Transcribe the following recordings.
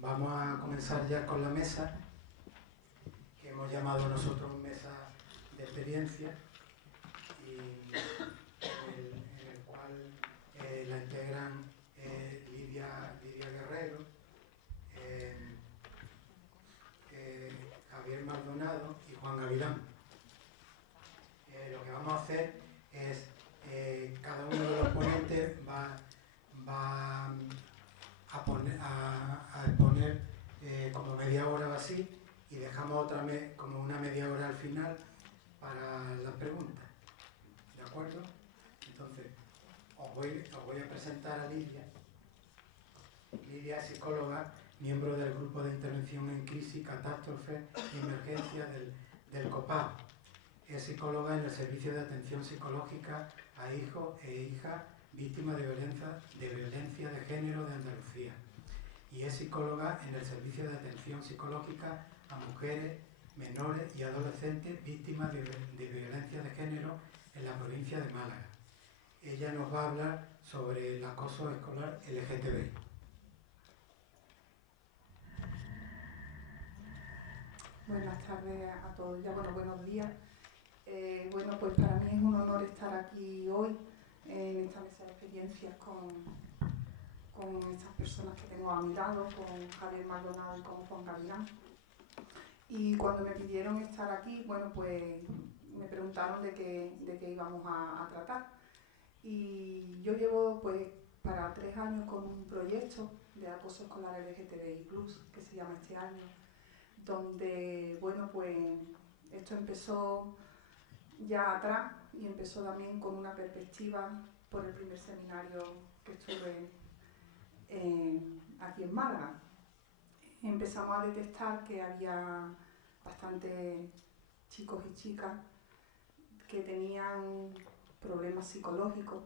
Vamos a comenzar ya con la mesa, que hemos llamado nosotros mesa de experiencia, y en el cual la integran Lidia Guerrero, Javier Maldonado y Juan Gavilán. Lo que vamos a hacer es, cada uno de los ponentes va a exponer como media hora o así, y dejamos como una media hora al final para las preguntas. ¿De acuerdo? Entonces, os voy a presentar a Lidia. Lidia es psicóloga, miembro del Grupo de Intervención en Crisis, Catástrofe y Emergencia del COPAD. Es psicóloga en el Servicio de Atención Psicológica a hijos e hijas víctimas de violencia de género de Andalucía. Y es psicóloga en el Servicio de Atención Psicológica a mujeres, menores y adolescentes víctimas de violencia de género en la provincia de Málaga. Ella nos va a hablar sobre el acoso escolar LGTBI. Buenas tardes a todos, buenos días. Bueno, pues para mí es un honor estar aquí hoy en esta mesa de experiencias con estas personas que tengo a mi lado, con Javier Maldonado y con Juan Gavilán. Y cuando me pidieron estar aquí, bueno, pues me preguntaron de qué íbamos a tratar. Y yo llevo pues para 3 años con un proyecto de acoso escolar LGTBI+, que se llama Este Año, donde, bueno, pues esto empezó ya atrás y empezó también con una perspectiva por el primer seminario que estuve aquí en Málaga. Empezamos a detectar que había bastantes chicos y chicas que tenían problemas psicológicos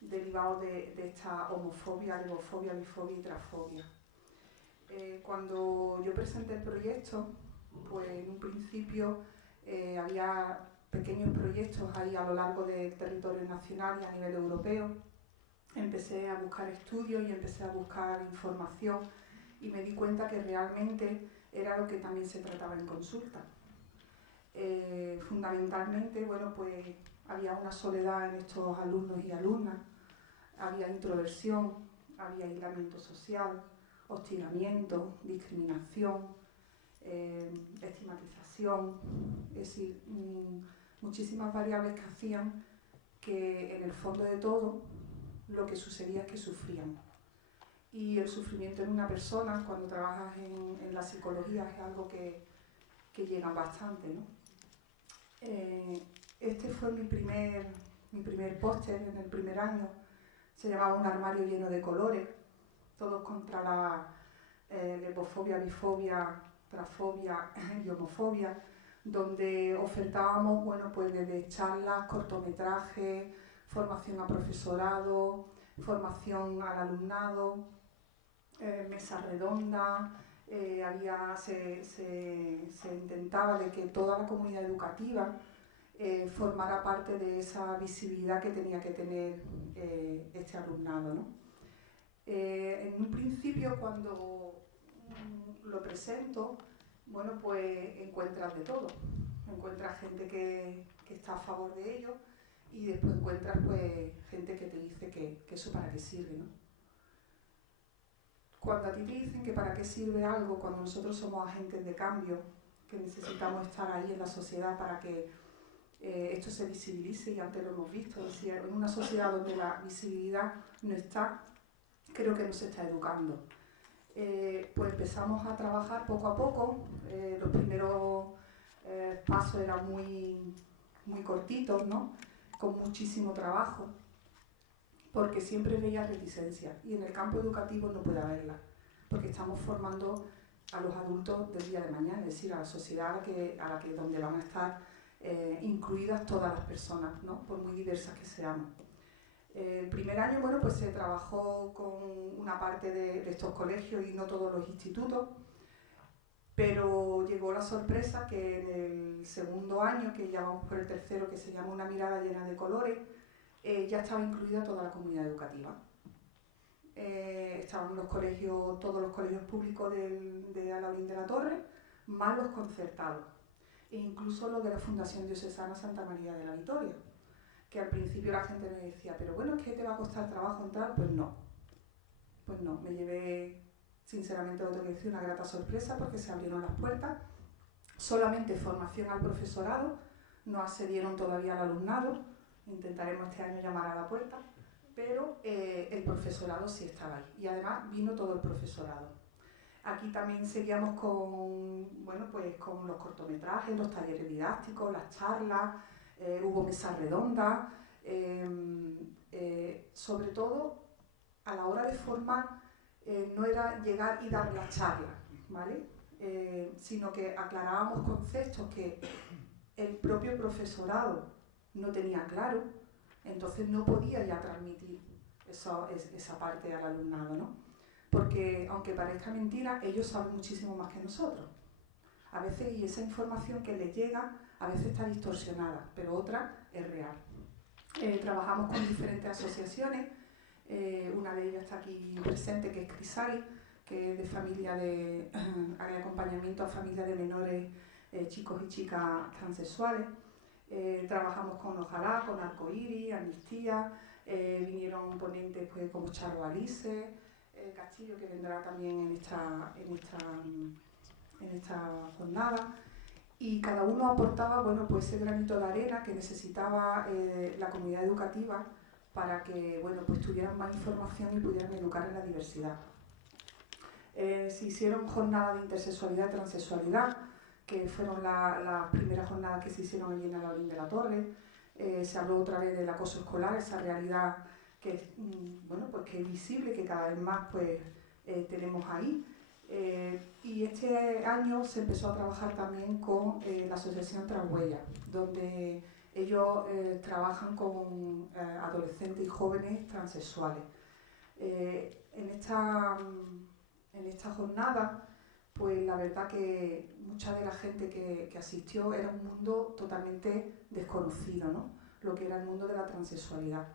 derivados de esta homofobia, lesbofobia, bifobia y transfobia. Cuando yo presenté el proyecto, pues en un principio había pequeños proyectos ahí a lo largo del territorio nacional y a nivel europeo. Empecé a buscar estudios y empecé a buscar información y me di cuenta que realmente era lo que también se trataba en consulta. Fundamentalmente, bueno, pues había una soledad en estos alumnos y alumnas, había introversión, había aislamiento social, hostigamiento, discriminación, estigmatización, es decir, muchísimas variables que hacían que en el fondo de todo lo que sucedía es que sufrían. Y el sufrimiento en una persona, cuando trabajas en la psicología, es algo que llega bastante, ¿no? Este fue mi primer póster en el primer año. Se llamaba Un armario lleno de colores, todos contra la lesbofobia, bifobia, transfobia y homofobia, donde ofertábamos, bueno, pues desde charlas, cortometrajes, formación a profesorado, formación al alumnado, mesas redondas, se intentaba de que toda la comunidad educativa formara parte de esa visibilidad que tenía que tener este alumnado, ¿no? En un principio, cuando lo presento, bueno, pues encuentras de todo. Encuentras gente que está a favor de ello y después encuentras pues gente que te dice que eso para qué sirve, ¿no? Cuando a ti te dicen que para qué sirve algo, cuando nosotros somos agentes de cambio, que necesitamos estar ahí en la sociedad para que esto se visibilice, y antes lo hemos visto, es decir, en una sociedad donde la visibilidad no está, creo que no se está educando. Pues empezamos a trabajar poco a poco. Los primeros pasos eran muy cortitos, ¿no? Con muchísimo trabajo, porque siempre veía reticencia, y en el campo educativo no puede haberla, porque estamos formando a los adultos del día de mañana, es decir, a la sociedad donde van a estar incluidas todas las personas, ¿no? Por muy diversas que seamos. El primer año, bueno, pues se trabajó con una parte de estos colegios y no todos los institutos, pero llegó la sorpresa que en el segundo año, que ya vamos por el tercero, que se llama Una mirada llena de colores, ya estaba incluida toda la comunidad educativa. estaban los colegios, todos los colegios públicos de Alhaurín de la Torre, más los concertados, e incluso los de la Fundación Diocesana Santa María de la Vitoria, que al principio la gente me decía, pero bueno, es que te va a costar trabajo entrar. Pues no, me llevé, sinceramente lo tengo que decir, una grata sorpresa, porque se abrieron las puertas, solamente formación al profesorado, no accedieron todavía al alumnado, intentaremos este año llamar a la puerta, pero el profesorado sí estaba ahí, y además vino todo el profesorado. Aquí también seguíamos con, bueno, pues con los cortometrajes, los talleres didácticos, las charlas, hubo mesas redondas, sobre todo a la hora de formar no era llegar y dar la charla, ¿vale? Sino que aclarábamos conceptos que el propio profesorado no tenía claro, entonces no podía ya transmitir esa parte al alumnado, ¿no? Porque, aunque parezca mentira, ellos saben muchísimo más que nosotros. A veces, y esa información que les llega, a veces está distorsionada, pero otra es real. Trabajamos con diferentes asociaciones, una de ellas está aquí presente, que es Crisali, que es de familia de acompañamiento a familias de menores, chicos y chicas transexuales. Trabajamos con Ojalá, con Arcoíris, Amnistía, vinieron ponentes pues, como Charo Alice, Castillo, que vendrá también en esta jornada, y cada uno aportaba, bueno, pues ese granito de arena que necesitaba la comunidad educativa para que, bueno, pues tuvieran más información y pudieran educar en la diversidad. Se hicieron jornadas de intersexualidad y transexualidad, que fueron las primeras jornadas que se hicieron allí en Alhaurín de la Torre. Se habló otra vez del acoso escolar, esa realidad que, bueno, pues que es visible, que cada vez más pues, tenemos ahí. Y este año se empezó a trabajar también con la Asociación Transhuella, donde ellos trabajan con adolescentes y jóvenes transexuales. En esta jornada, pues la verdad que mucha de la gente que asistió era un mundo totalmente desconocido, ¿no? Lo que era el mundo de la transexualidad.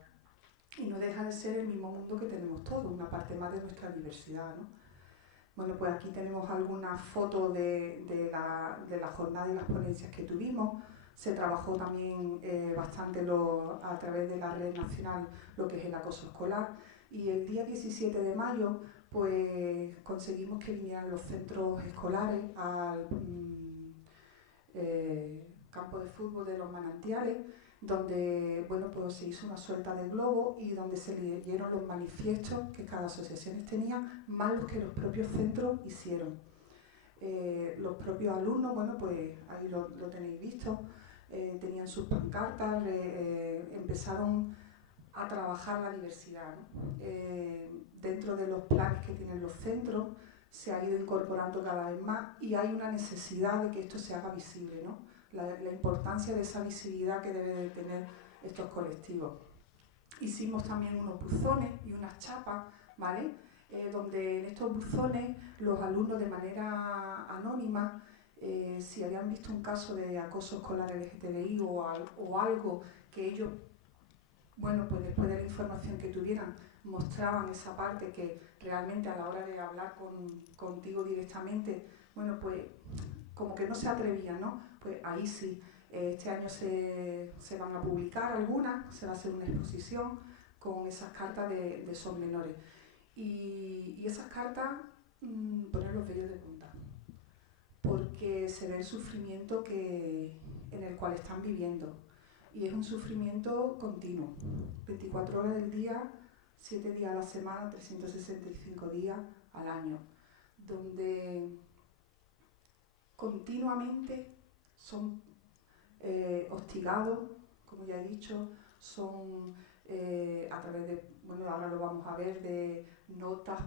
Y no deja de ser el mismo mundo que tenemos todos, una parte más de nuestra diversidad, ¿no? Bueno, pues aquí tenemos algunas fotos de la jornada y las ponencias que tuvimos. Se trabajó también bastante a través de la red nacional lo que es el acoso escolar. Y el día 17 de mayo pues conseguimos que vinieran los centros escolares al campo de fútbol de los Manantiales, donde bueno, pues se hizo una suelta de globo y donde se leyeron los manifiestos que cada asociación tenía, más los que los propios centros hicieron. Los propios alumnos, bueno, pues ahí lo tenéis visto, tenían sus pancartas, empezaron a trabajar la diversidad, ¿no? Dentro de los planes que tienen los centros se ha ido incorporando cada vez más y hay una necesidad de que esto se haga visible, ¿no? La importancia de esa visibilidad que deben de tener estos colectivos. Hicimos también unos buzones y unas chapas, ¿vale? Donde en estos buzones los alumnos de manera anónima, si habían visto un caso de acoso escolar LGTBI o algo que ellos, bueno, pues después de la información que tuvieran, mostraban esa parte que realmente a la hora de hablar contigo directamente, bueno, pues como que no se atrevían, ¿no? Pues ahí sí, este año se van a publicar algunas, se va a hacer una exposición con esas cartas de esos menores. Y esas cartas, poner los vellos de punta, porque se ve el sufrimiento en el cual están viviendo. Y es un sufrimiento continuo, 24 horas del día, 7 días a la semana, 365 días al año, donde continuamente son hostigados, como ya he dicho, son a través de, bueno, ahora lo vamos a ver, de notas,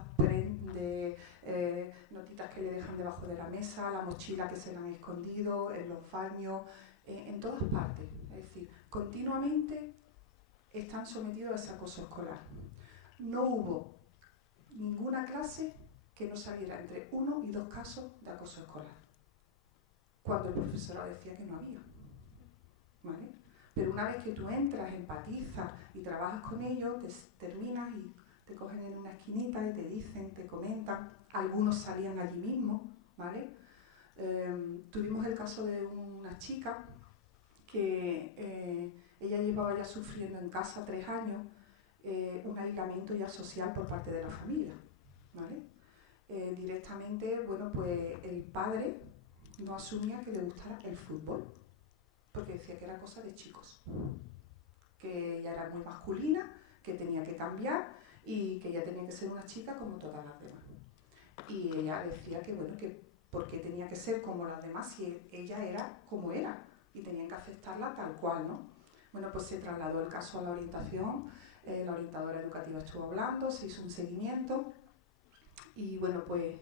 notitas que le dejan debajo de la mesa, la mochila que se le han escondido, en los baños, en todas partes. Es decir, continuamente están sometidos a ese acoso escolar. No hubo ninguna clase que no saliera entre 1 y 2 casos de acoso escolar, cuando el profesorado decía que no había, ¿vale? Pero una vez que tú entras, empatizas y trabajas con ellos, terminas y te cogen en una esquinita y te dicen, te comentan, algunos salían allí mismo, ¿vale? Tuvimos el caso de una chica que ella llevaba ya sufriendo en casa 3 años un aislamiento ya social por parte de la familia, ¿vale? Directamente, bueno, pues el padre no asumía que le gustara el fútbol, porque decía que era cosa de chicos, que ella era muy masculina, que tenía que cambiar y que ella tenía que ser una chica como todas las demás. Y ella decía que, bueno, que por qué tenía que ser como las demás si ella era como era y tenían que aceptarla tal cual, ¿no? Bueno, pues se trasladó el caso a la orientación, la orientadora educativa estuvo hablando, se hizo un seguimiento y, bueno, pues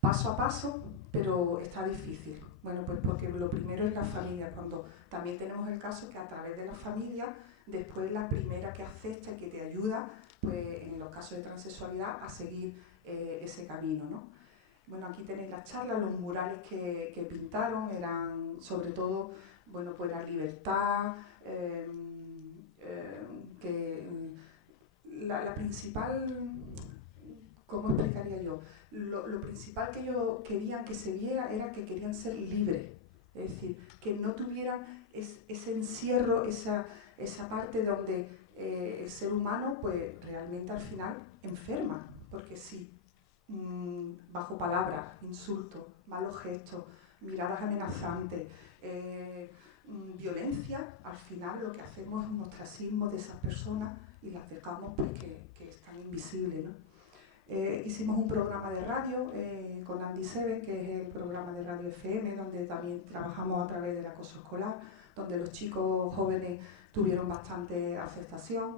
paso a paso, pero está difícil. Bueno, pues porque lo primero es la familia, cuando también tenemos el caso que a través de la familia, después la primera que acepta y que te ayuda, pues en los casos de transexualidad, a seguir ese camino, ¿no? Bueno, aquí tenéis las charlas, los murales que pintaron eran sobre todo, bueno, pues la libertad, la principal, ¿cómo explicaría yo? Lo principal que ellos querían que se viera era que querían ser libres, es decir, que no tuvieran ese encierro, esa parte donde el ser humano pues realmente al final enferma, porque si bajo palabras, insultos, malos gestos, miradas amenazantes, violencia, al final lo que hacemos es un ostracismo de esas personas y las dejamos pues que están invisibles, ¿no? Hicimos un programa de radio con Andy Seven, que es el programa de Radio FM, donde también trabajamos a través del acoso escolar, donde los chicos jóvenes tuvieron bastante aceptación.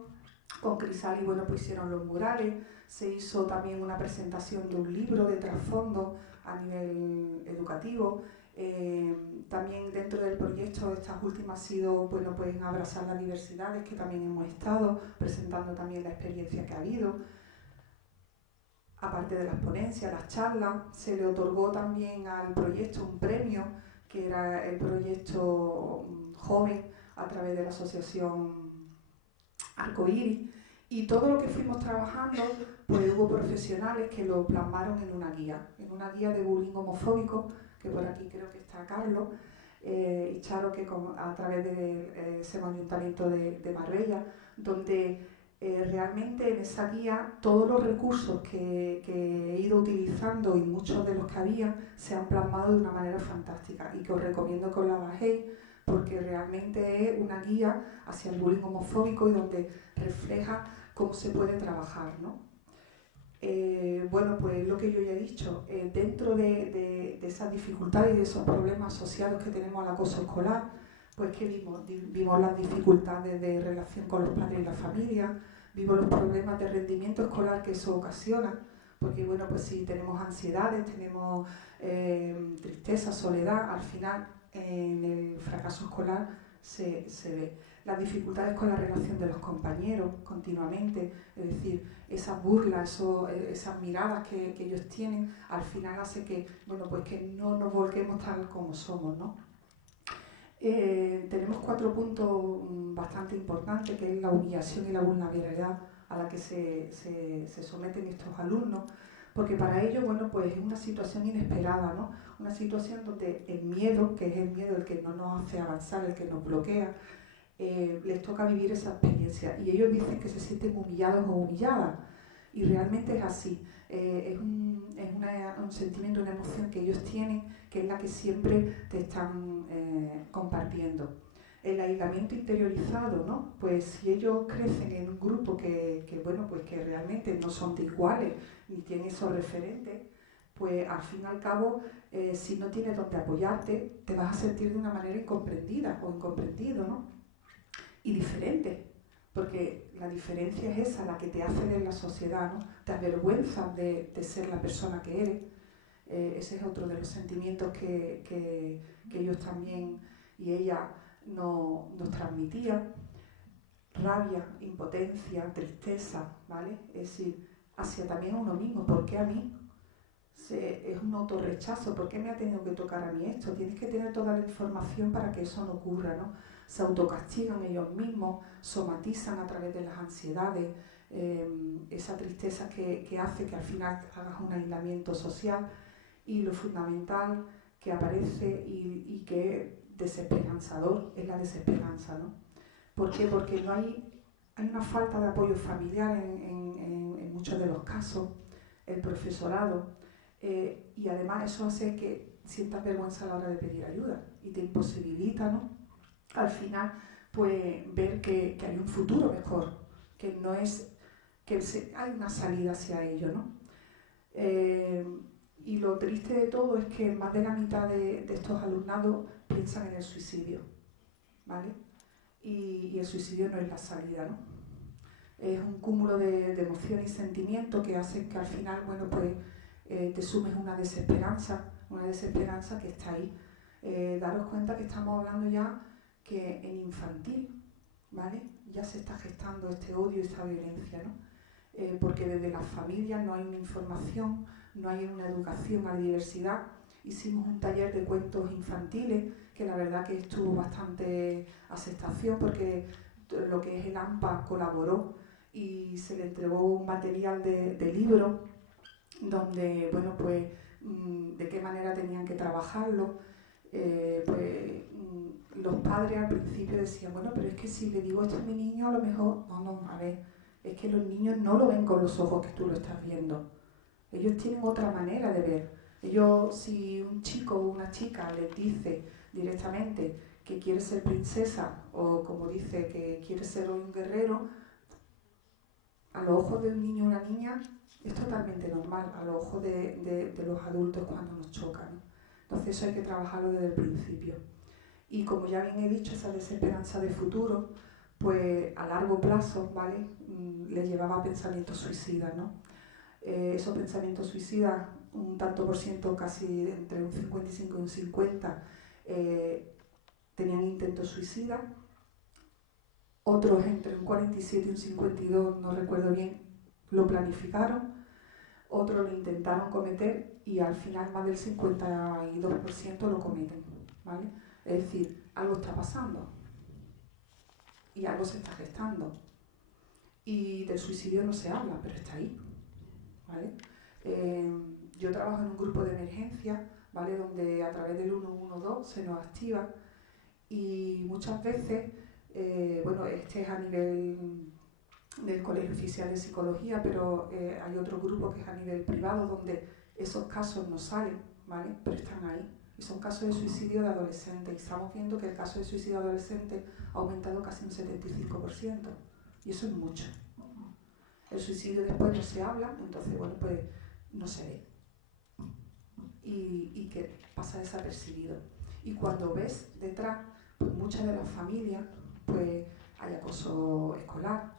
Con Crisali, bueno, pues hicieron los murales, se hizo también una presentación de un libro de trasfondo a nivel educativo. También dentro del proyecto, estas últimas ha sido, bueno, pues abrazar las diversidades, que también hemos estado presentando también la experiencia que ha habido. Aparte de las ponencias, las charlas, se le otorgó también al proyecto un premio, que era el proyecto joven a través de la asociación Arcoíris, y todo lo que fuimos trabajando, pues hubo profesionales que lo plasmaron en una guía de bullying homofóbico, que por aquí creo que está Carlos, y Charo, que a través del Ayuntamiento de Marbella, donde realmente en esa guía todos los recursos que he ido utilizando y muchos de los que había se han plasmado de una manera fantástica y que os recomiendo que os la bajéis, porque realmente es una guía hacia el bullying homofóbico y donde refleja cómo se puede trabajar, ¿no? Bueno, pues lo que yo ya he dicho, dentro de esas dificultades y de esos problemas asociados que tenemos al acoso escolar, pues ¿qué vimos? Vimos las dificultades de relación con los padres y la familia, vimos los problemas de rendimiento escolar que eso ocasiona, porque bueno, pues si tenemos ansiedades, tenemos tristeza, soledad, al final en el fracaso escolar se ve. Las dificultades con la relación de los compañeros continuamente, es decir, esas burlas, esas miradas que ellos tienen, al final hace que, bueno, pues que no nos volquemos tal como somos, ¿no? Tenemos 4 puntos bastante importantes, que es la humillación y la vulnerabilidad a la que se someten estos alumnos, porque para ellos, bueno, pues es una situación inesperada, ¿no? Una situación donde el miedo, que es el miedo el que no nos hace avanzar, el que nos bloquea, les toca vivir esa experiencia y ellos dicen que se sienten humillados o humilladas y realmente es así. Es un sentimiento, una emoción que ellos tienen, que es la que siempre te están compartiendo. El aislamiento interiorizado, ¿no? Pues si ellos crecen en un grupo bueno, pues que realmente no son de iguales ni tienen esos referentes, pues al fin y al cabo, si no tienes donde apoyarte, te vas a sentir de una manera incomprendida o incomprendido, ¿no? Y diferente, porque la diferencia es esa, la que te hace ver la sociedad, ¿no? Te avergüenzas de ser la persona que eres. Ese es otro de los sentimientos que ellos también y ella nos transmitían. Rabia, impotencia, tristeza, ¿vale? Es decir, hacia también uno mismo. ¿Por qué a mí? Es un autorrechazo. ¿Por qué me ha tenido que tocar a mí esto? Tienes que tener toda la información para que eso no ocurra, ¿no? Se autocastigan ellos mismos, somatizan a través de las ansiedades, esa tristeza que hace que al final hagas un aislamiento social, y lo fundamental que aparece y que es desesperanzador es la desesperanza, ¿no? ¿Por qué? Porque no hay una falta de apoyo familiar en muchos de los casos, el profesorado, y además eso hace que sientas vergüenza a la hora de pedir ayuda y te imposibilita, ¿no?, al final, pues ver que hay un futuro mejor, que no es que hay una salida hacia ello, ¿no? Y lo triste de todo es que más de la mitad de estos alumnados piensan en el suicidio, ¿vale? Y el suicidio no es la salida, ¿no? Es un cúmulo de emociones y sentimientos que hacen que al final, bueno, pues te sumes una desesperanza que está ahí. Daros cuenta que estamos hablando ya que en infantil, ¿vale?, ya se está gestando este odio y esta violencia, ¿no? Porque desde las familias no hay una información, no hay una educación a la diversidad. Hicimos un taller de cuentos infantiles que la verdad que estuvo bastante aceptación, porque lo que es el AMPA colaboró y se le entregó un material de libro donde, bueno, pues de qué manera tenían que trabajarlo. Los padres al principio decían, bueno, pero es que si le digo esto a mi niño, a lo mejor, no, a ver, es que los niños no lo ven con los ojos que tú lo estás viendo. Ellos tienen otra manera de ver. Ellos, si un chico o una chica les dice directamente que quiere ser princesa, o como dice que quiere ser un guerrero, a los ojos de un niño o una niña es totalmente normal, a los ojos de los adultos cuando nos chocan, ¿no? Entonces eso hay que trabajarlo desde el principio. Y como ya bien he dicho, esa desesperanza de futuro, pues a largo plazo, ¿vale?, les llevaba a pensamientos suicidas, ¿no? Esos pensamientos suicidas, un tanto por ciento, casi entre un 55 y un 50, tenían intentos suicidas. Otros entre un 47 y un 52, no recuerdo bien, lo planificaron. Otros lo intentaron cometer y al final más del 52% lo cometen, ¿vale? Es decir, algo está pasando y algo se está gestando. Y del suicidio no se habla, pero está ahí, ¿vale? Yo trabajo en un grupo de emergencia, ¿vale?, donde a través del 112 se nos activa, y muchas veces, bueno, este es a nivel del Colegio Oficial de Psicología, pero hay otro grupo que es a nivel privado donde esos casos no salen, ¿vale?, pero están ahí. Y son casos de suicidio de adolescentes. Y estamos viendo que el caso de suicidio de adolescentes ha aumentado casi un 75%. Y eso es mucho. El suicidio después no se habla, entonces, bueno, pues no se ve. Y que pasa desapercibido. Y cuando ves detrás, pues muchas de las familias, pues hay acoso escolar.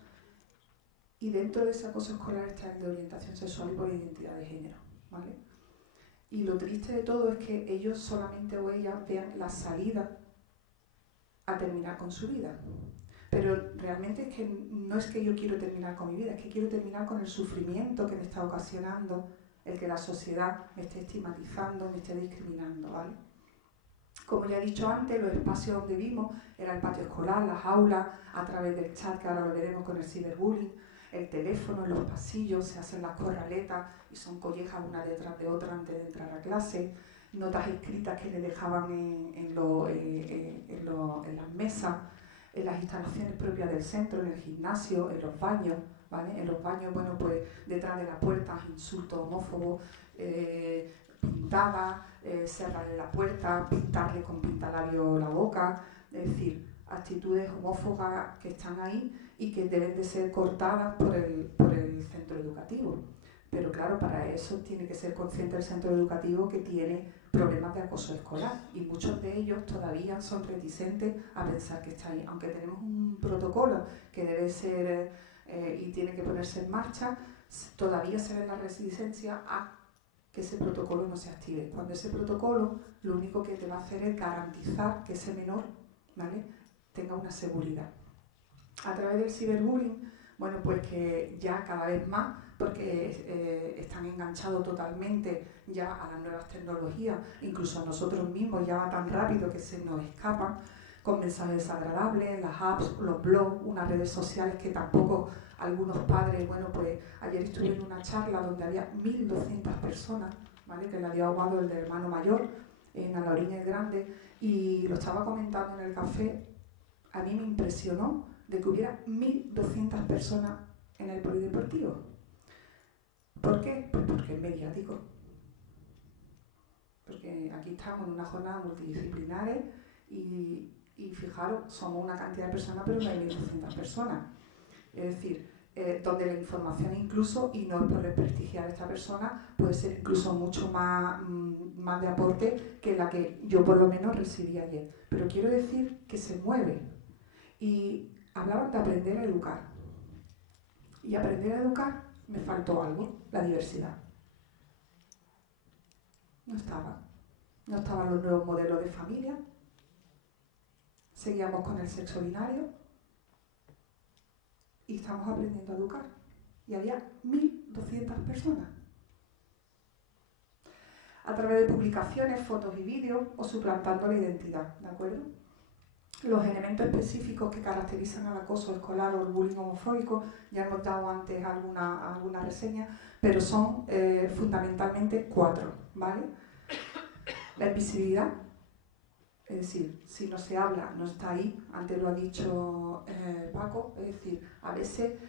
Y dentro de ese acoso escolar está el de orientación sexual y por identidad de género, ¿vale? Y lo triste de todo es que ellos solamente o ellas vean la salida a terminar con su vida. Pero realmente es que no es que yo quiero terminar con mi vida, es que quiero terminar con el sufrimiento que me está ocasionando el que la sociedad me esté estigmatizando, me esté discriminando, ¿vale? Como ya he dicho antes, los espacios donde vimos era el patio escolar, las aulas, a través del chat, que ahora lo veremos con el ciberbullying, el teléfono, en los pasillos, se hacen las corraletas y son collejas una detrás de otra antes de entrar a clase, notas escritas que le dejaban en las mesas, en las instalaciones propias del centro, en el gimnasio, en los baños, ¿vale? En los baños, bueno, pues detrás de la puerta, insultos homófobos, pintadas, cerrarle la puerta, pintarle con pintalabio la boca, es decir, actitudes homófobas que están ahí y que deben de ser cortadas por el centro educativo. Pero claro, para eso tiene que ser consciente el centro educativo que tiene problemas de acoso escolar y muchos de ellos todavía son reticentes a pensar que está ahí. Aunque tenemos un protocolo que debe ser y tiene que ponerse en marcha, todavía se ve la resistencia a que ese protocolo no se active. Cuando ese protocolo lo único que te va a hacer es garantizar que ese menor, ¿vale?, tenga una seguridad. A través del ciberbullying, bueno, pues que ya cada vez más, porque están enganchados totalmente ya a las nuevas tecnologías, incluso a nosotros mismos ya va tan rápido que se nos escapan, con mensajes desagradables, las apps, los blogs, unas redes sociales que tampoco algunos padres, bueno, pues ayer estuve en una charla donde había 1.200 personas, ¿vale? Que la dio Aguado, el del hermano mayor, en Alaurín el Grande, y lo estaba comentando en el café. A mí me impresionó de que hubiera 1.200 personas en el polideportivo. ¿Por qué? Pues porque es mediático. Porque aquí estamos en una jornada multidisciplinares y fijaros, somos una cantidad de personas, pero no hay 1.200 personas. Es decir, donde la información incluso, y no es por desprestigiar a esta persona, puede ser incluso mucho más de aporte que la que yo por lo menos recibí ayer. Pero quiero decir que se mueve. Y hablaban de aprender a educar. Y aprender a educar me faltó algo, la diversidad. No estaba. No estaban los nuevos modelos de familia. Seguíamos con el sexo binario. Y estamos aprendiendo a educar. Y había 1.200 personas. A través de publicaciones, fotos y vídeos o suplantando la identidad, ¿de acuerdo? Los elementos específicos que caracterizan al acoso escolar o el bullying homofóbico, ya hemos dado antes alguna reseña, pero son fundamentalmente 4, ¿vale? La invisibilidad, es decir, si no se habla, no está ahí, antes lo ha dicho Paco, es decir, a veces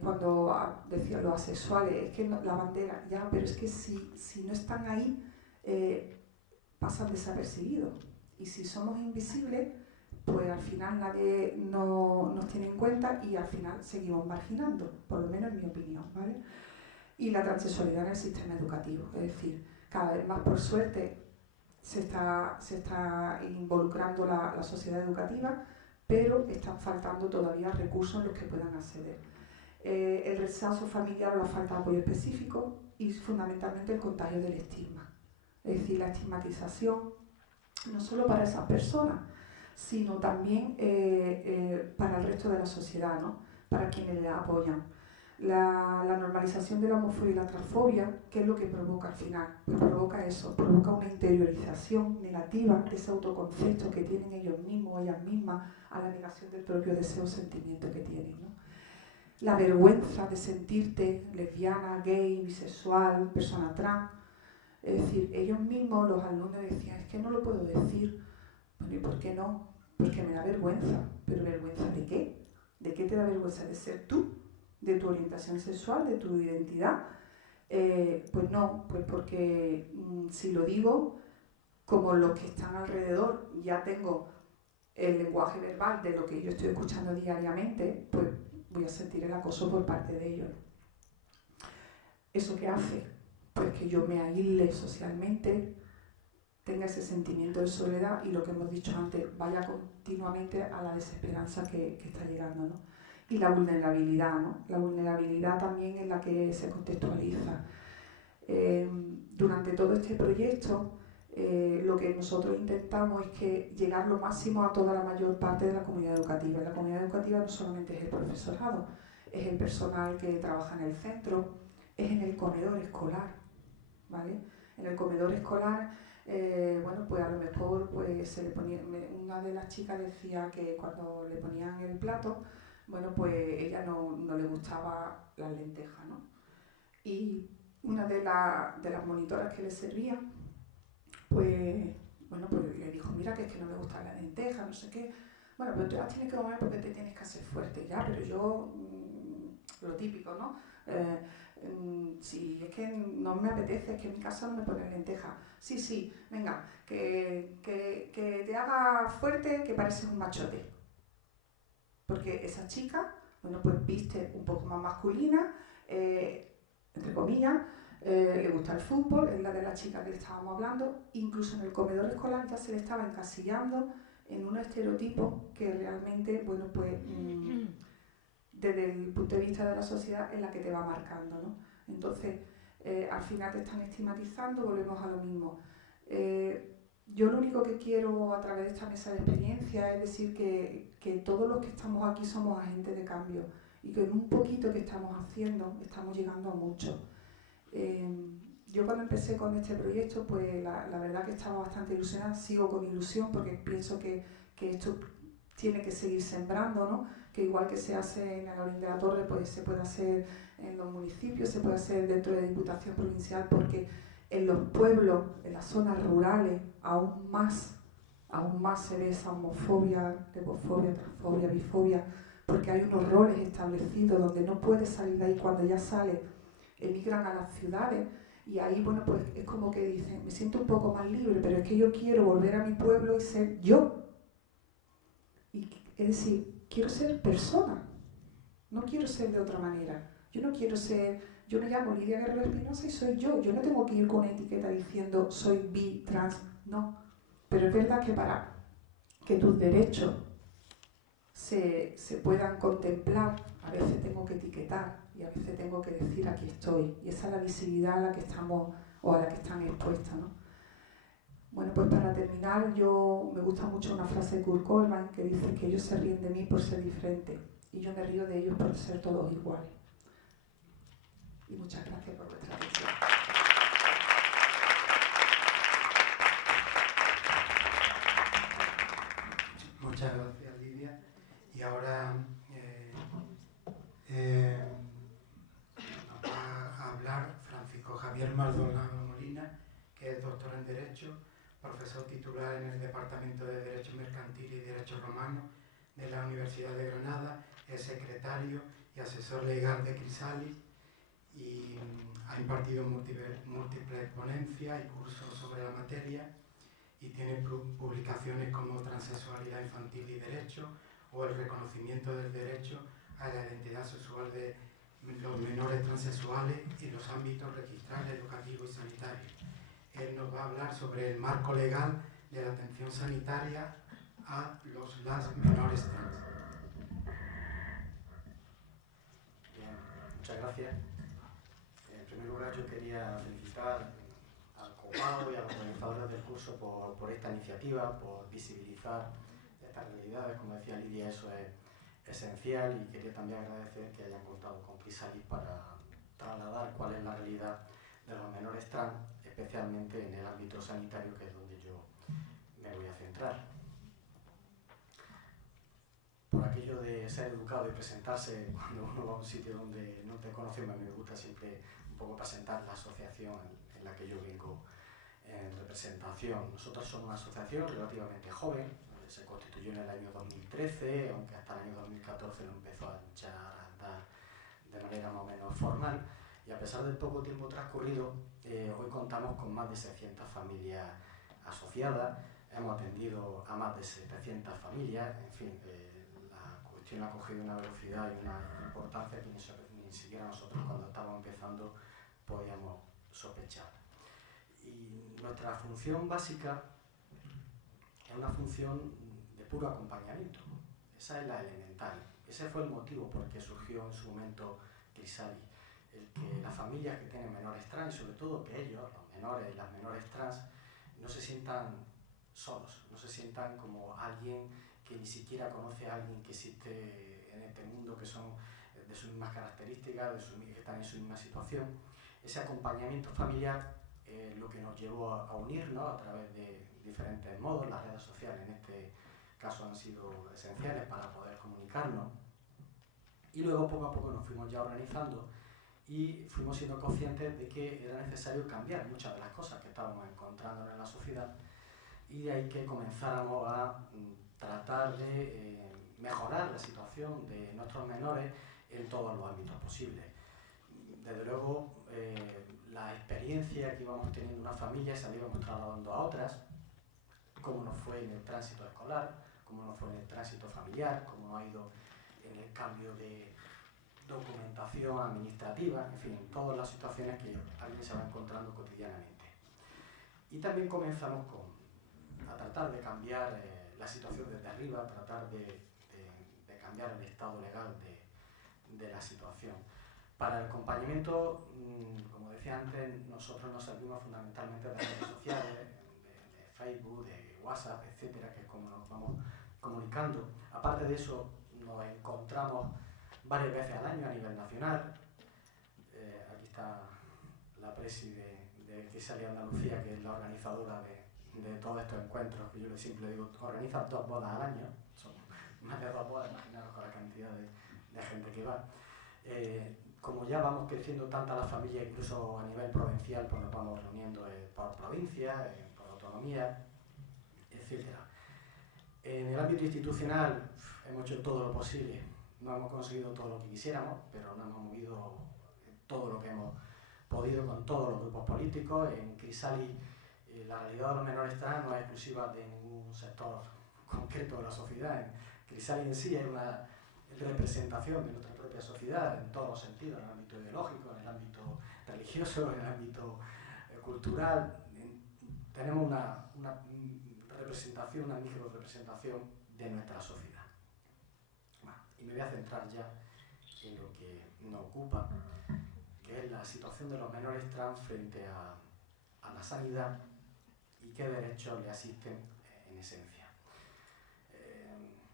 cuando decía los asexuales, es que no, la bandera, ya, pero es que si no están ahí, pasan desapercibidos. Y si somos invisibles, pues al final nadie nos tiene en cuenta y al final seguimos marginando, por lo menos en mi opinión, ¿vale? Y la transexualidad en el sistema educativo, es decir, cada vez más por suerte se está involucrando la sociedad educativa, pero están faltando todavía recursos en los que puedan acceder. El rechazo familiar o la falta de apoyo específico y fundamentalmente el contagio del estigma, es decir, la estigmatización no solo para esas personas, sino también para el resto de la sociedad, ¿no? Para quienes le apoyan. La normalización de la homofobia y la transfobia, ¿qué es lo que provoca al final? Pues provoca eso, provoca una interiorización negativa de ese autoconcepto que tienen ellos mismos, ellas mismas, a la negación del propio deseo o sentimiento que tienen, ¿no? La vergüenza de sentirte lesbiana, gay, bisexual, persona trans. Es decir, ellos mismos, los alumnos decían, es que no lo puedo decir. Bueno, ¿y por qué no? Porque me da vergüenza. ¿Pero vergüenza de qué? ¿De qué te da vergüenza? ¿De ser tú? ¿De tu orientación sexual? ¿De tu identidad? Pues no, pues porque si lo digo, como los que están alrededor ya tengo el lenguaje verbal de lo que yo estoy escuchando diariamente, pues voy a sentir el acoso por parte de ellos. ¿Eso qué hace? Pues que yo me aísle socialmente, tenga ese sentimiento de soledad y lo que hemos dicho antes, vaya continuamente a la desesperanza que está llegando, ¿no? Y la vulnerabilidad, ¿no? La vulnerabilidad también en la que se contextualiza. Durante todo este proyecto, lo que nosotros intentamos es que llegar lo máximo a toda la mayor parte de la comunidad educativa. La comunidad educativa no solamente es el profesorado, es el personal que trabaja en el centro, es en el comedor escolar, ¿vale? En el comedor escolar, bueno, pues a lo mejor pues se le ponía, una de las chicas decía que cuando le ponían el plato, bueno, pues ella no le gustaba las lentejas, ¿no? Y una de las monitoras que le servía, pues, bueno, pues le dijo, mira, que es que no me gustan las lentejas, no sé qué. Bueno, pero tú las tienes que comer porque te tienes que hacer fuerte, ya, pero yo, lo típico, ¿no? Si es que no me apetece, es que en mi casa no me ponen lentejas. Sí, venga, que te haga fuerte, que pareces un machote. Porque esa chica, bueno, pues viste un poco más masculina, entre comillas, le gusta el fútbol, es la de la chica que le estábamos hablando, incluso en el comedor escolar ya se le estaba encasillando en un estereotipo que realmente, bueno, pues desde el punto de vista de la sociedad es la que te va marcando, ¿no? Entonces, al final te están estigmatizando, volvemos a lo mismo. Yo lo único que quiero a través de esta mesa de experiencia es decir que todos los que estamos aquí somos agentes de cambio y que en un poquito que estamos haciendo estamos llegando a mucho. Yo cuando empecé con este proyecto, pues la verdad que estaba bastante ilusionada, sigo con ilusión porque pienso que que esto tiene que seguir sembrando, ¿no? Que igual que se hace en Alhaurín de la Torre, pues se puede hacer en los municipios, se puede hacer dentro de la Diputación Provincial, porque en los pueblos, en las zonas rurales, aún más se ve esa homofobia, lesbofobia, transfobia, bifobia, porque hay unos roles establecidos donde no puedes salir de ahí. Cuando ya sales, emigran a las ciudades y ahí, bueno, pues es como que dicen, me siento un poco más libre, pero es que yo quiero volver a mi pueblo y ser yo. Y, es decir, quiero ser persona, no quiero ser de otra manera. Yo no quiero ser, yo me llamo Lidia Guerrero Espinosa y soy yo no tengo que ir con una etiqueta diciendo soy bi, trans, no. Pero es verdad que para que tus derechos se puedan contemplar, a veces tengo que etiquetar y a veces tengo que decir aquí estoy. Y esa es la visibilidad a la que estamos o a la que están expuestas, ¿no? Bueno, pues para terminar, me gusta mucho una frase de Kurt Coleman que dice que ellos se ríen de mí por ser diferente y yo me río de ellos por ser todos iguales. Y muchas gracias por vuestra atención. Muchas gracias, Lidia. Y ahora nos va a hablar Francisco Javier Maldonado Molina, que es doctor en Derecho, profesor titular en el Departamento de Derecho Mercantil y Derecho Romano de la Universidad de Granada, es secretario y asesor legal de Crisalis y ha impartido múltiples ponencias y cursos sobre la materia y tiene publicaciones como Transexualidad Infantil y Derecho o el reconocimiento del derecho a la identidad sexual de los menores transexuales en los ámbitos registral, educativo y sanitario. Él nos va a hablar sobre el marco legal de la atención sanitaria a las menores trans. Bien, muchas gracias. En primer lugar, yo quería felicitar al COPAO y a los organizadores del curso por esta iniciativa, por visibilizar estas realidades. Como decía Lidia, eso es esencial, y quería también agradecer que hayan contado con Crisalis para trasladar cuál es la realidad de los menores trans, especialmente en el ámbito sanitario, que es donde yo me voy a centrar. Por aquello de ser educado y presentarse cuando uno va a un sitio donde no te conocen, a mí me gusta siempre un poco presentar la asociación en la que yo vengo en representación. Nosotros somos una asociación relativamente joven, se constituyó en el año 2013, aunque hasta el año 2014 no empezó a echar a andar de manera más o menos formal, y a pesar del poco tiempo transcurrido, hoy contamos con más de 600 familias asociadas, hemos atendido a más de 700 familias, en fin, la cuestión ha cogido una velocidad y una importancia que ni siquiera nosotros cuando estábamos empezando podíamos sospechar. Y nuestra función básica es una función de puro acompañamiento, esa es la elemental. Ese fue el motivo por el que surgió en su momento Crisalis, el que las familias que tienen menores trans, y sobre todo que ellos, los menores y las menores trans, no se sientan solos, no se sientan como alguien que ni siquiera conoce a alguien que existe en este mundo, que son de sus mismas características, que están en su misma situación. Ese acompañamiento familiar lo que nos llevó a unirnos a través de diferentes modos. Las redes sociales en este caso han sido esenciales para poder comunicarnos, y luego poco a poco nos fuimos ya organizando y fuimos siendo conscientes de que era necesario cambiar muchas de las cosas que estábamos encontrando en la sociedad, y de ahí que comenzáramos a tratar de mejorar la situación de nuestros menores en todos los ámbitos posibles. Desde luego, la experiencia que íbamos teniendo una familia se la íbamos trasladando a otras, cómo nos fue en el tránsito escolar, cómo nos fue en el tránsito familiar, cómo nos ha ido en el cambio de documentación administrativa, en fin, todas las situaciones que alguien se va encontrando cotidianamente. Y también comenzamos a tratar de cambiar la situación desde arriba, a tratar de cambiar el estado legal de la situación. Para el acompañamiento, como decía antes, nosotros nos servimos fundamentalmente de redes sociales, de Facebook, de WhatsApp, etcétera, que es como nos vamos comunicando. Aparte de eso, nos encontramos varias veces al año a nivel nacional. Aquí está la presi de Crisalis Andalucía, que es la organizadora de todos estos encuentros, que yo siempre digo, organizas 2 bodas al año, son más de 2 bodas, imaginaros con la cantidad de gente que va. Como ya vamos creciendo tanta la familia, incluso a nivel provincial, pues nos vamos reuniendo por provincia, por autonomía, etc. En el ámbito institucional hemos hecho todo lo posible, no hemos conseguido todo lo que quisiéramos, pero no hemos movido todo lo que hemos podido con todos los grupos políticos. En Crisali la realidad de los menores trans no es exclusiva de ningún sector concreto de la sociedad. En Crisali en sí es una representación de nuestra propia sociedad en todos los sentidos, en el ámbito ideológico, en el ámbito religioso, en el ámbito cultural. Tenemos una representación, una micro representación de nuestra sociedad. Bueno, y me voy a centrar ya en lo que nos ocupa, que es la situación de los menores trans frente a la sanidad y qué derechos le asisten en esencia.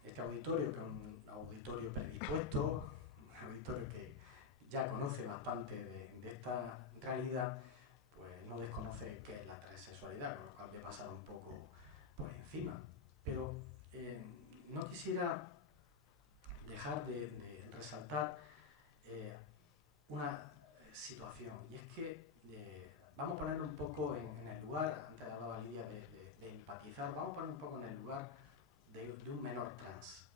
Este auditorio, que es un auditorio predispuesto, un auditorio que ya conoce bastante de esta realidad, pues no desconoce qué es la transexualidad, con lo cual voy a pasar un poco por encima. Pero no quisiera dejar de resaltar una situación, y es que vamos a poner un poco en el lugar, antes hablaba Lidia de empatizar, vamos a poner un poco en el lugar de un menor trans.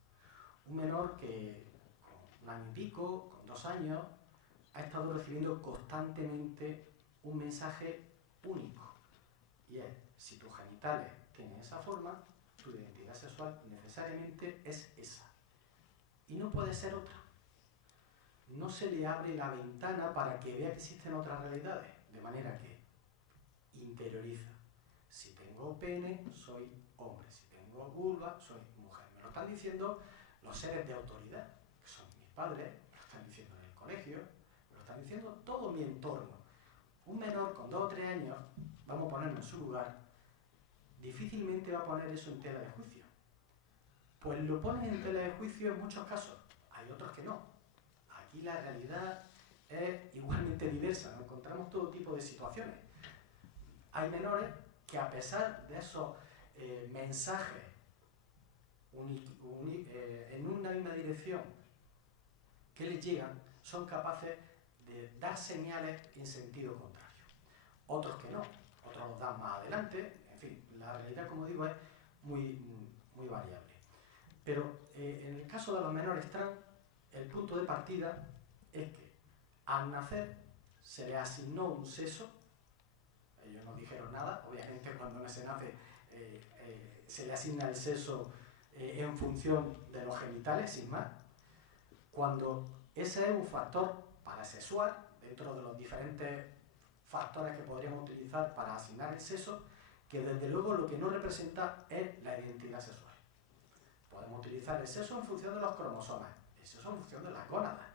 Un menor que con 1 año y pico, con 2 años, ha estado recibiendo constantemente un mensaje único, y es: si tus genitales tienen esa forma, tu identidad sexual necesariamente es esa, y no puede ser otra. No se le abre la ventana para que vea que existen otras realidades, de manera que interioriza: si tengo pene, soy hombre; si tengo vulva, soy mujer. Me lo están diciendo los seres de autoridad, que son mis padres, me lo están diciendo en el colegio, me lo están diciendo todo mi entorno. Un menor con 2 o 3 años, vamos a ponerlo en su lugar, difícilmente va a poner eso en tela de juicio. Pues lo ponen en tela de juicio en muchos casos, hay otros que no. Aquí la realidad es igualmente diversa, nos encontramos todo tipo de situaciones. Hay menores que, a pesar de esos mensajes en una misma dirección que les llegan, son capaces de dar señales en sentido contrario. Otros que no, otros los dan más adelante. En fin, la realidad, como digo, es muy variable. Pero en el caso de los menores trans, el punto de partida es que al nacer se les asignó un sexo. Ellos no dijeron nada, obviamente cuando se nace se le asigna el sexo en función de los genitales, sin más. Cuando ese es un factor parasexual, dentro de los diferentes factores que podríamos utilizar para asignar el sexo, que desde luego lo que no representa es la identidad sexual. Podemos utilizar el sexo en función de los cromosomas, el sexo en función de las gónadas,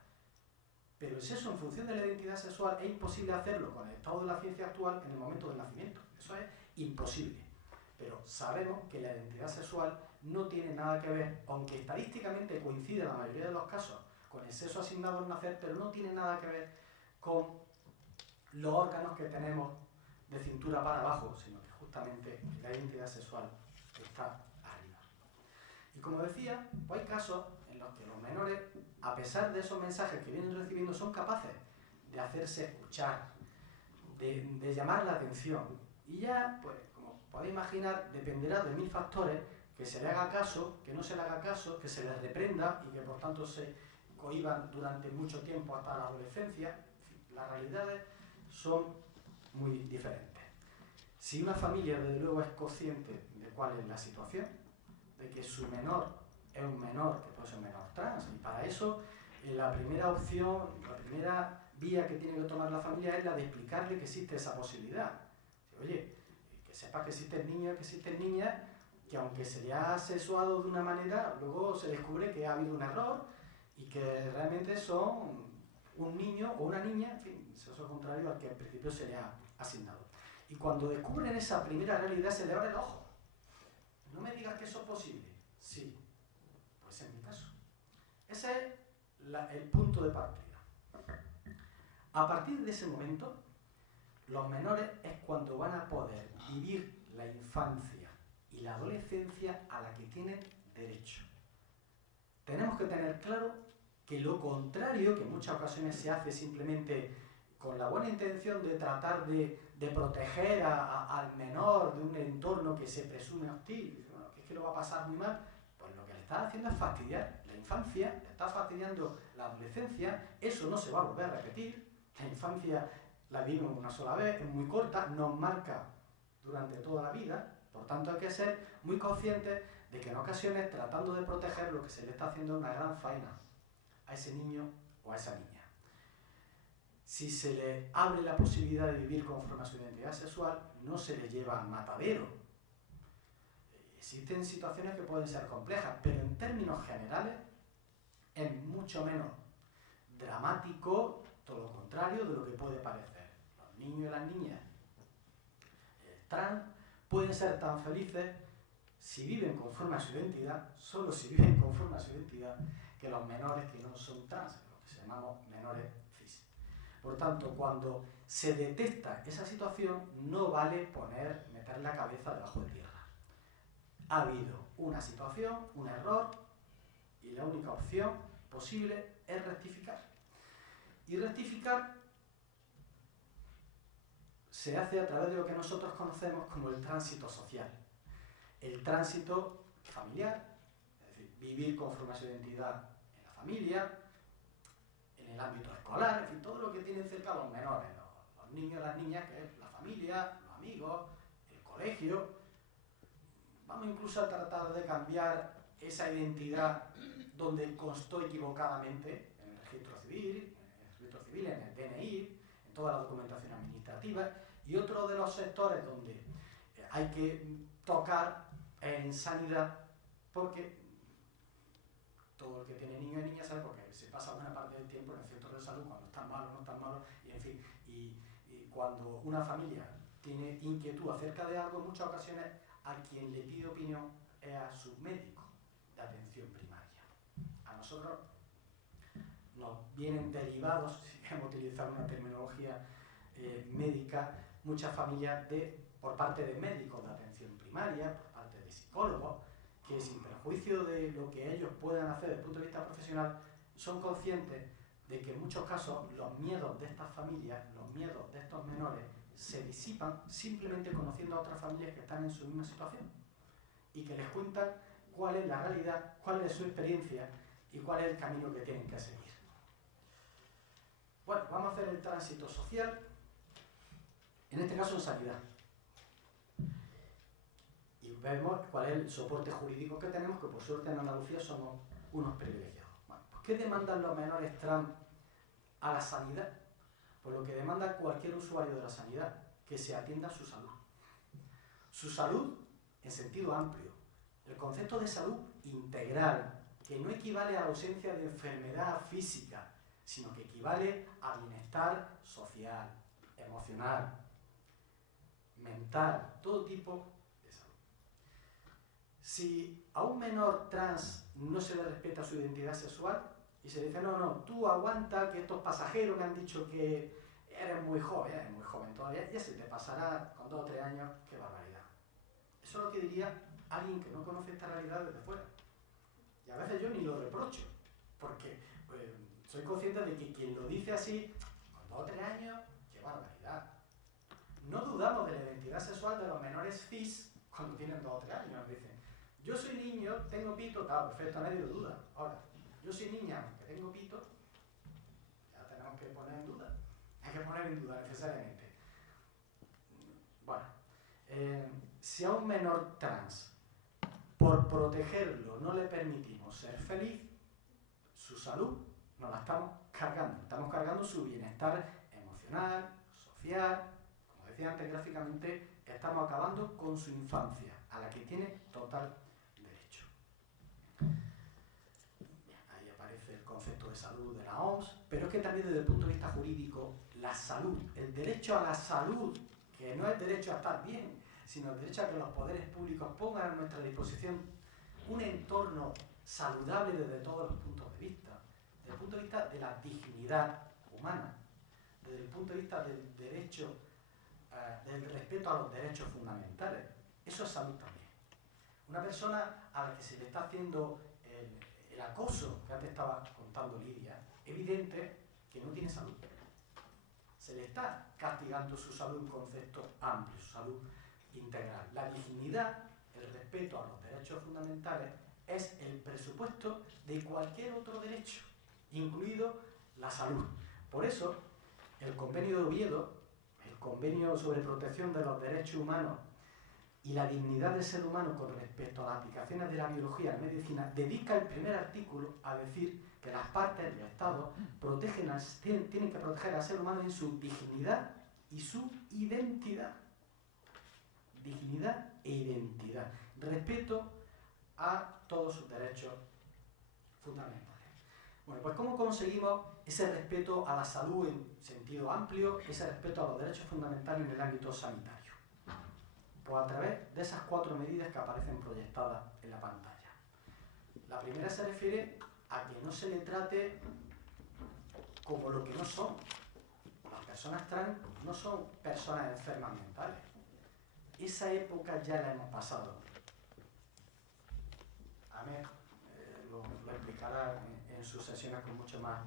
pero el sexo en función de la identidad sexual es imposible hacerlo con el estado de la ciencia actual en el momento del nacimiento. Eso es imposible. Pero sabemos que la identidad sexual no tiene nada que ver, aunque estadísticamente coincide en la mayoría de los casos con el sexo asignado al nacer, pero no tiene nada que ver con los órganos que tenemos de cintura para abajo, sino que justamente la identidad sexual está arriba. Y como decía, pues hay casos en los que los menores, a pesar de esos mensajes que vienen recibiendo, son capaces de hacerse escuchar, de llamar la atención. Y ya, pues, como podéis imaginar, dependerá de 1000 factores: que se le haga caso, que no se le haga caso, que se les reprenda y que por tanto se cohíban durante mucho tiempo hasta la adolescencia. En fin, las realidades son muy diferentes. Si una familia, desde luego, es consciente de cuál es la situación, de que su menor es un menor, que puede ser un menor trans, y para eso la primera opción, la primera vía que tiene que tomar la familia es la de explicarle que existe esa posibilidad. Oye, que sepas que existen niños, que existen niñas, que aunque se le ha sexuado de una manera, luego se descubre que ha habido un error y que realmente son un niño o una niña, en fin, sexo contrario al que al principio se le ha asignado. Y cuando descubren esa primera realidad se le abre el ojo. No me digas que eso es posible. Sí, pues en mi caso. Ese es el punto de partida. A partir de ese momento, los menores es cuando van a poder vivir la infancia y la adolescencia a la que tienen derecho. Tenemos que tener claro que lo contrario, que en muchas ocasiones se hace simplemente con la buena intención de tratar de proteger al menor de un entorno que se presume hostil, dice, bueno, que es que lo va a pasar muy mal, pues lo que le está haciendo es fastidiar la infancia, le está fastidiando la adolescencia, eso no se va a volver a repetir, la infancia la vivimos una sola vez, es muy corta, nos marca durante toda la vida, por tanto hay que ser muy conscientes de que en ocasiones, tratando de proteger, lo que se le está haciendo es una gran faena a ese niño o a esa niña. Si se le abre la posibilidad de vivir conforme a su identidad sexual, no se le lleva al matadero. Existen situaciones que pueden ser complejas, pero en términos generales es mucho menos dramático, todo lo contrario de lo que puede parecer. Los niños y las niñas trans pueden ser tan felices si viven conforme a su identidad, solo si viven conforme a su identidad, que los menores que no son trans, lo que llamamos menores cis. Por tanto, cuando se detecta esa situación, no vale meter la cabeza debajo de tierra. Ha habido una situación, un error, y la única opción posible es rectificar. Y rectificar se hace a través de lo que nosotros conocemos como el tránsito social. El tránsito familiar, es decir, vivir conforme a su identidad en la familia, en el ámbito escolar, en fin, todo lo que tienen cerca los menores, los niños y las niñas, que es la familia, los amigos, el colegio. Vamos incluso a tratar de cambiar esa identidad donde constó equivocadamente en el registro civil, en el DNI, en toda la documentación administrativa, y otro de los sectores donde hay que tocar en sanidad, porque todo el que tiene niños y niñas sabe porque se pasa buena parte del tiempo en el centro de salud cuando están malos, no están malos, y en fin, y cuando una familia tiene inquietud acerca de algo, en muchas ocasiones a quien le pide opinión es a su médico de atención primaria. A nosotros nos vienen derivados, si queremos utilizar una terminología médica, muchas familias por parte de médicos de atención primaria, por parte de psicólogos, que sin perjuicio de lo que ellos puedan hacer desde el punto de vista profesional, son conscientes de que en muchos casos los miedos de estas familias, los miedos de estos menores, se disipan simplemente conociendo a otras familias que están en su misma situación y que les cuentan cuál es la realidad, cuál es su experiencia y cuál es el camino que tienen que seguir. Bueno, vamos a hacer el tránsito social, en este caso en sanidad. Y vemos cuál es el soporte jurídico que tenemos, que por suerte en Andalucía somos unos privilegiados. Bueno, pues ¿qué demandan los menores trans a la sanidad? Pues lo que demanda cualquier usuario de la sanidad, que se atienda a su salud. Su salud en sentido amplio. El concepto de salud integral, que no equivale a la ausencia de enfermedad física, sino que equivale a bienestar social, emocional, mental, todo tipo de salud. Si a un menor trans no se le respeta su identidad sexual y se dice, no, tú aguanta, que estos pasajeros me han dicho que eres muy joven todavía, ya se te pasará con 2 o 3 años, qué barbaridad. Eso es lo que diría alguien que no conoce esta realidad desde fuera. Y a veces yo ni lo reprocho, porque soy consciente de que quien lo dice así, con 2 o 3 años, qué barbaridad. No dudamos de la identidad sexual de los menores cis cuando tienen 2 o 3 años. Dicen, yo soy niño, tengo pito, tal, perfecto, nadie lo duda. Ahora, yo soy niña, aunque tengo pito, ya tenemos que poner en duda. Hay que poner en duda necesariamente. Bueno, si a un menor trans, por protegerlo, no le permitimos ser feliz, su salud nos la estamos cargando su bienestar emocional, social, como decía antes gráficamente, estamos acabando con su infancia, a la que tiene total derecho. Bien, ahí aparece el concepto de salud de la OMS, pero es que también desde el punto de vista jurídico, la salud, el derecho a la salud, que no es derecho a estar bien, sino el derecho a que los poderes públicos pongan a nuestra disposición un entorno saludable desde todos los puntos de vista, desde el punto de vista de la dignidad humana, desde el punto de vista del derecho del respeto a los derechos fundamentales. Eso es salud también. Una persona a la que se le está haciendo el acoso, que antes estaba contando Lidia, evidente que no tiene salud. Se le está castigando su salud, un concepto amplio, su salud integral. La dignidad, el respeto a los derechos fundamentales, es el presupuesto de cualquier otro derecho, incluido la salud. Por eso, el Convenio de Oviedo, el Convenio sobre Protección de los Derechos Humanos y la dignidad del ser humano con respecto a las aplicaciones de la biología en medicina, dedica el primer artículo a decir que las partes del Estado tienen que proteger al ser humano en su dignidad y su identidad. Dignidad e identidad. Respeto a todos sus derechos fundamentales. Bueno, pues ¿cómo conseguimos ese respeto a la salud en sentido amplio, ese respeto a los derechos fundamentales en el ámbito sanitario? Pues a través de esas 4 medidas que aparecen proyectadas en la pantalla. La primera se refiere a que no se le trate como lo que no son. Las personas trans no son personas enfermas mentales. Esa época ya la hemos pasado. Ahmed lo explicará en sus sesiones con mucho más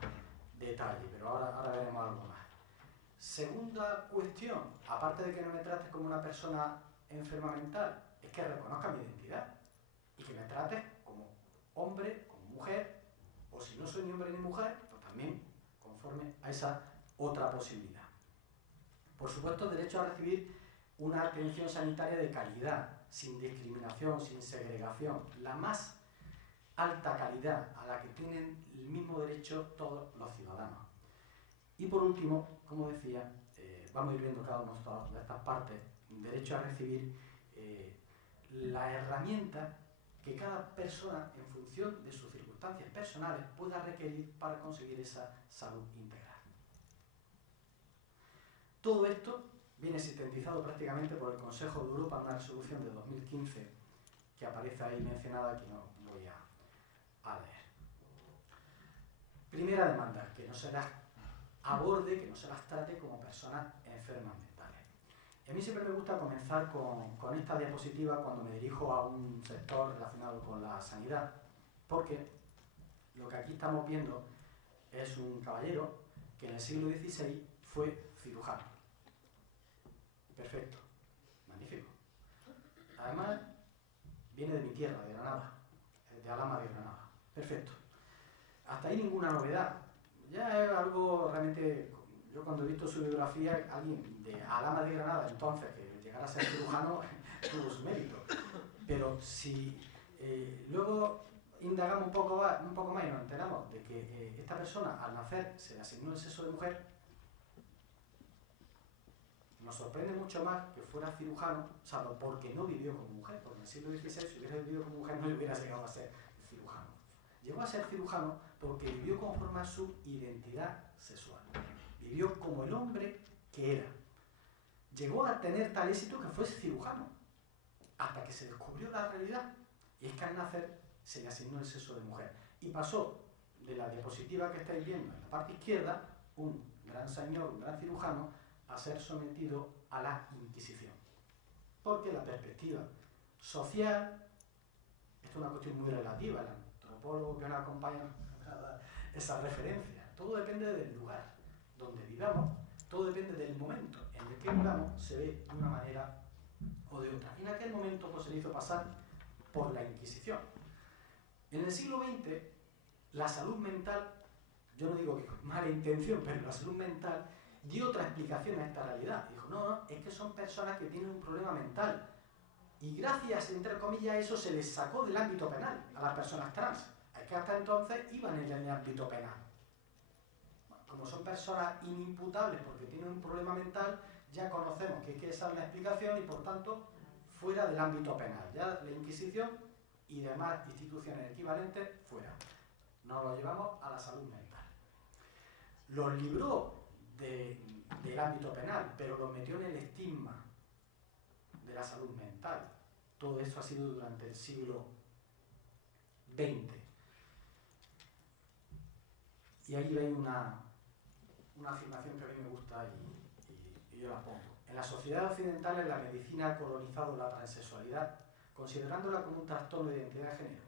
detalle, pero ahora veremos algo más. Segunda cuestión, aparte de que no me trates como una persona enferma mental, es que reconozca mi identidad y que me trates como hombre, como mujer, o si no soy ni hombre ni mujer, pues también conforme a esa otra posibilidad. Por supuesto, el derecho a recibir una atención sanitaria de calidad, sin discriminación, sin segregación, la más alta calidad a la que tienen el mismo derecho todos los ciudadanos. Y por último, como decía, vamos a ir viendo cada una de estas partes, derecho a recibir la herramienta que cada persona, en función de sus circunstancias personales, pueda requerir para conseguir esa salud integral. Todo esto viene sintetizado prácticamente por el Consejo de Europa en una resolución de 2015 que aparece ahí mencionada, que no voy a leer. Primera demanda, que no se las aborde, que no se las trate como personas enfermas mentales. Y a mí siempre me gusta comenzar con esta diapositiva cuando me dirijo a un sector relacionado con la sanidad, porque lo que aquí estamos viendo es un caballero que en el siglo XVI fue cirujano. Perfecto, magnífico. Además, viene de mi tierra, de Granada, de Alhama de Granada. Perfecto. Hasta ahí ninguna novedad. Ya es algo realmente... Yo cuando he visto su biografía, alguien de Alhama de Granada, entonces, que llegara a ser cirujano, tuvo su mérito. Pero si luego indagamos un poco más y nos enteramos de que esta persona, al nacer, se le asignó el sexo de mujer, nos sorprende mucho más que fuera cirujano, salvo porque no vivió como mujer, porque en el siglo XVI, si hubiera vivido como mujer, no hubiera llegado a ser cirujano. Llegó a ser cirujano porque vivió conforme a su identidad sexual. Vivió como el hombre que era. Llegó a tener tal éxito que fue cirujano, hasta que se descubrió la realidad. Y es que al nacer se le asignó el sexo de mujer. Y pasó de la diapositiva que estáis viendo en la parte izquierda, un gran señor, un gran cirujano, a ser sometido a la Inquisición. Porque la perspectiva social, esto es una cuestión muy relativa, el antropólogo que nos acompaña esa referencia, todo depende del lugar donde vivamos, todo depende del momento en el que vivamos, se ve de una manera o de otra. Y en aquel momento pues, se le hizo pasar por la Inquisición. En el siglo XX, la salud mental, yo no digo que con mala intención, pero la salud mental dio otra explicación a esta realidad. Dijo, no, es que son personas que tienen un problema mental. Y gracias, entre comillas, a eso se les sacó del ámbito penal a las personas trans. Es que hasta entonces iban en el ámbito penal. Como son personas inimputables porque tienen un problema mental, ya conocemos que esa es la explicación y por tanto fuera del ámbito penal. Ya la Inquisición y demás instituciones equivalentes fuera. Nos lo llevamos a la salud mental. Los libró del ámbito penal, pero los metió en el estigma de la salud mental. Todo eso ha sido durante el siglo XX. Y ahí veis una afirmación que a mí me gusta y yo la pongo. En las sociedades occidentales la medicina ha colonizado la transexualidad, considerándola como un trastorno de identidad de género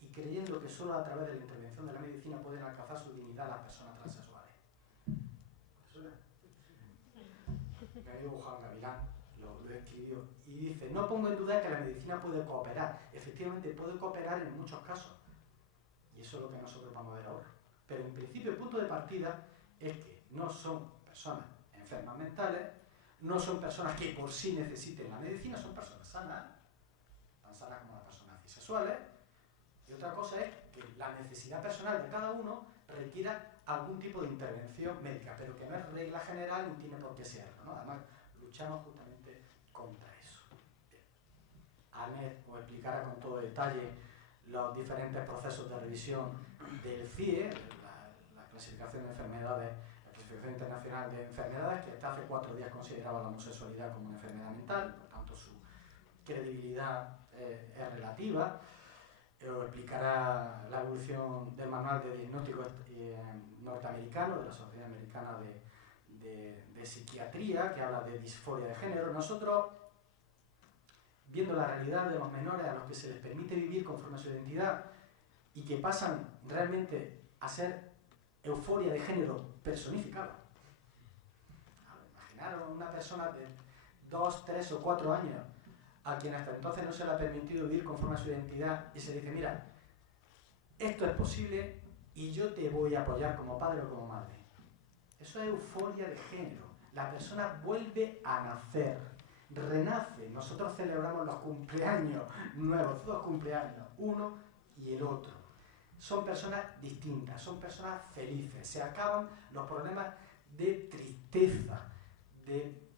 y creyendo que solo a través de la intervención de la medicina pueden alcanzar su dignidad las personas transexuales. Mi amigo Juan Gavilán lo escribió y dice: no pongo en duda que la medicina puede cooperar. Efectivamente puede cooperar en muchos casos, y eso es lo que nosotros vamos a ver ahora. Pero en principio el punto de partida es que no son personas enfermas mentales, no son personas que por sí necesiten la medicina, son personas sanas, tan sanas como las personas bisexuales. Y otra cosa es que la necesidad personal de cada uno requiera algún tipo de intervención médica, pero que no es regla general ni tiene por qué serlo, ¿no? Además, luchamos justamente contra eso. Anet os explicará con todo detalle los diferentes procesos de revisión del CIE, la clasificación de enfermedades, la clasificación internacional de enfermedades, que hasta hace 4 días consideraba la homosexualidad como una enfermedad mental, por tanto su credibilidad es relativa. Os explicará la evolución del manual de diagnóstico norteamericano, de la Sociedad Americana de Psiquiatría, que habla de disforia de género. Nosotros, viendo la realidad de los menores a los que se les permite vivir conforme a su identidad y que pasan realmente a ser euforia de género personificada. Imaginaros una persona de 2, 3 o 4 años a quien hasta entonces no se le ha permitido vivir conforme a su identidad y se le dice: mira, esto es posible y yo te voy a apoyar como padre o como madre. Eso es euforia de género. La persona vuelve a nacer, renace. Nosotros celebramos los cumpleaños nuevos, 2 cumpleaños, uno y el otro. Son personas distintas, son personas felices. Se acaban los problemas de tristeza, de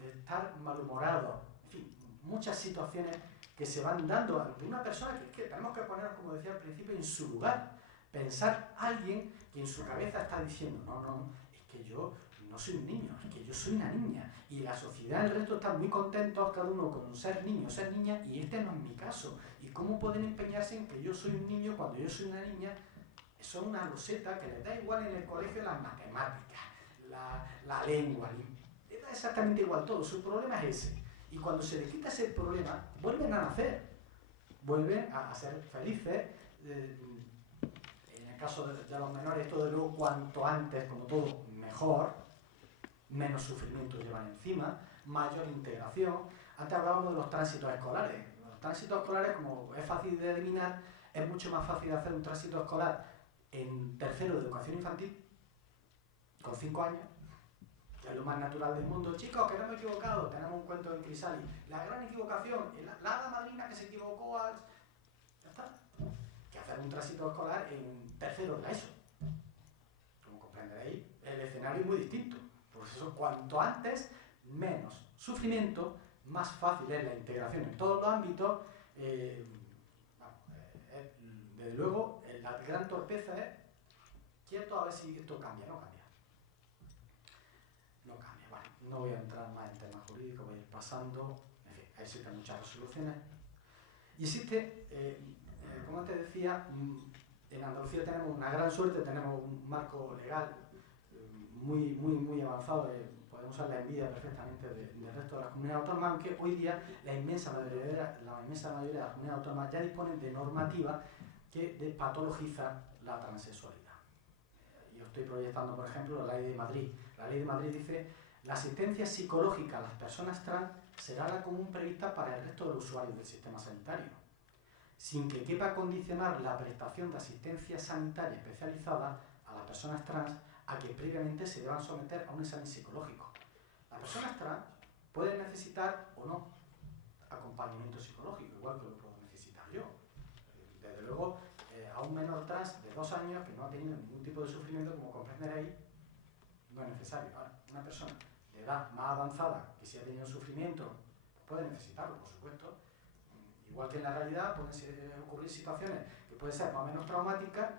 estar malhumorados. En fin, muchas situaciones que se van dando ante una persona que tenemos que poner, como decía al principio, en su lugar. Pensar a alguien que en su cabeza está diciendo: no, es que yo no soy un niño, es que yo soy una niña. Y la sociedad, el resto están muy contentos, cada uno con ser niño, ser niña, y este no es mi caso. ¿Y cómo pueden empeñarse en que yo soy un niño cuando yo soy una niña? Eso es una roseta que les da igual en el colegio las matemáticas, la lengua, les da exactamente igual todo. Su problema es ese. Y cuando se les quita ese problema, vuelven a nacer, vuelven a ser felices. En el caso de los menores, todo de luego, cuanto antes, como todo, mejor, menos sufrimiento llevan encima, mayor integración. Antes hablábamos de los tránsitos escolares. Los tránsitos escolares, como es fácil de adivinar, es mucho más fácil hacer un tránsito escolar en tercero de educación infantil, con 5 años, que es lo más natural del mundo. Chicos, que no me he equivocado, tenemos un cuento en Crisali. La gran equivocación, la hada madrina que se equivocó al... Ya está. Que hacer un tránsito escolar en tercero de la ESO. Como comprenderéis, el escenario es muy distinto. Por eso, cuanto antes, menos sufrimiento, más fácil es la integración en todos los ámbitos. Desde luego, la gran torpeza es quieto a ver si esto cambia. No cambia. No cambia. Bueno, no voy a entrar más en temas jurídicos, voy a ir pasando. En fin, existen muchas resoluciones. Y existe, como antes decía, en Andalucía tenemos una gran suerte, tenemos un marco legal muy avanzado. Podemos usar la envidia perfectamente del resto de las comunidades autónomas, aunque hoy día la inmensa mayoría de las comunidades autónomas ya disponen de normativa que patologiza la transexualidad. Yo estoy proyectando, por ejemplo, la ley de Madrid. La ley de Madrid dice: la asistencia psicológica a las personas trans será la común prevista para el resto de los usuarios del sistema sanitario, sin que quepa condicionar la prestación de asistencia sanitaria especializada a las personas trans a que previamente se deban someter a un examen psicológico. Las personas trans pueden necesitar o no acompañamiento psicológico, igual que lo puedo necesitar yo. Desde luego, a un menor trans de 2 años que no ha tenido ningún tipo de sufrimiento, como comprenderéis, no es necesario. Ahora, una persona de edad más avanzada que si ha tenido sufrimiento puede necesitarlo, por supuesto. Igual que en la realidad pueden ocurrir situaciones que pueden ser más o menos traumáticas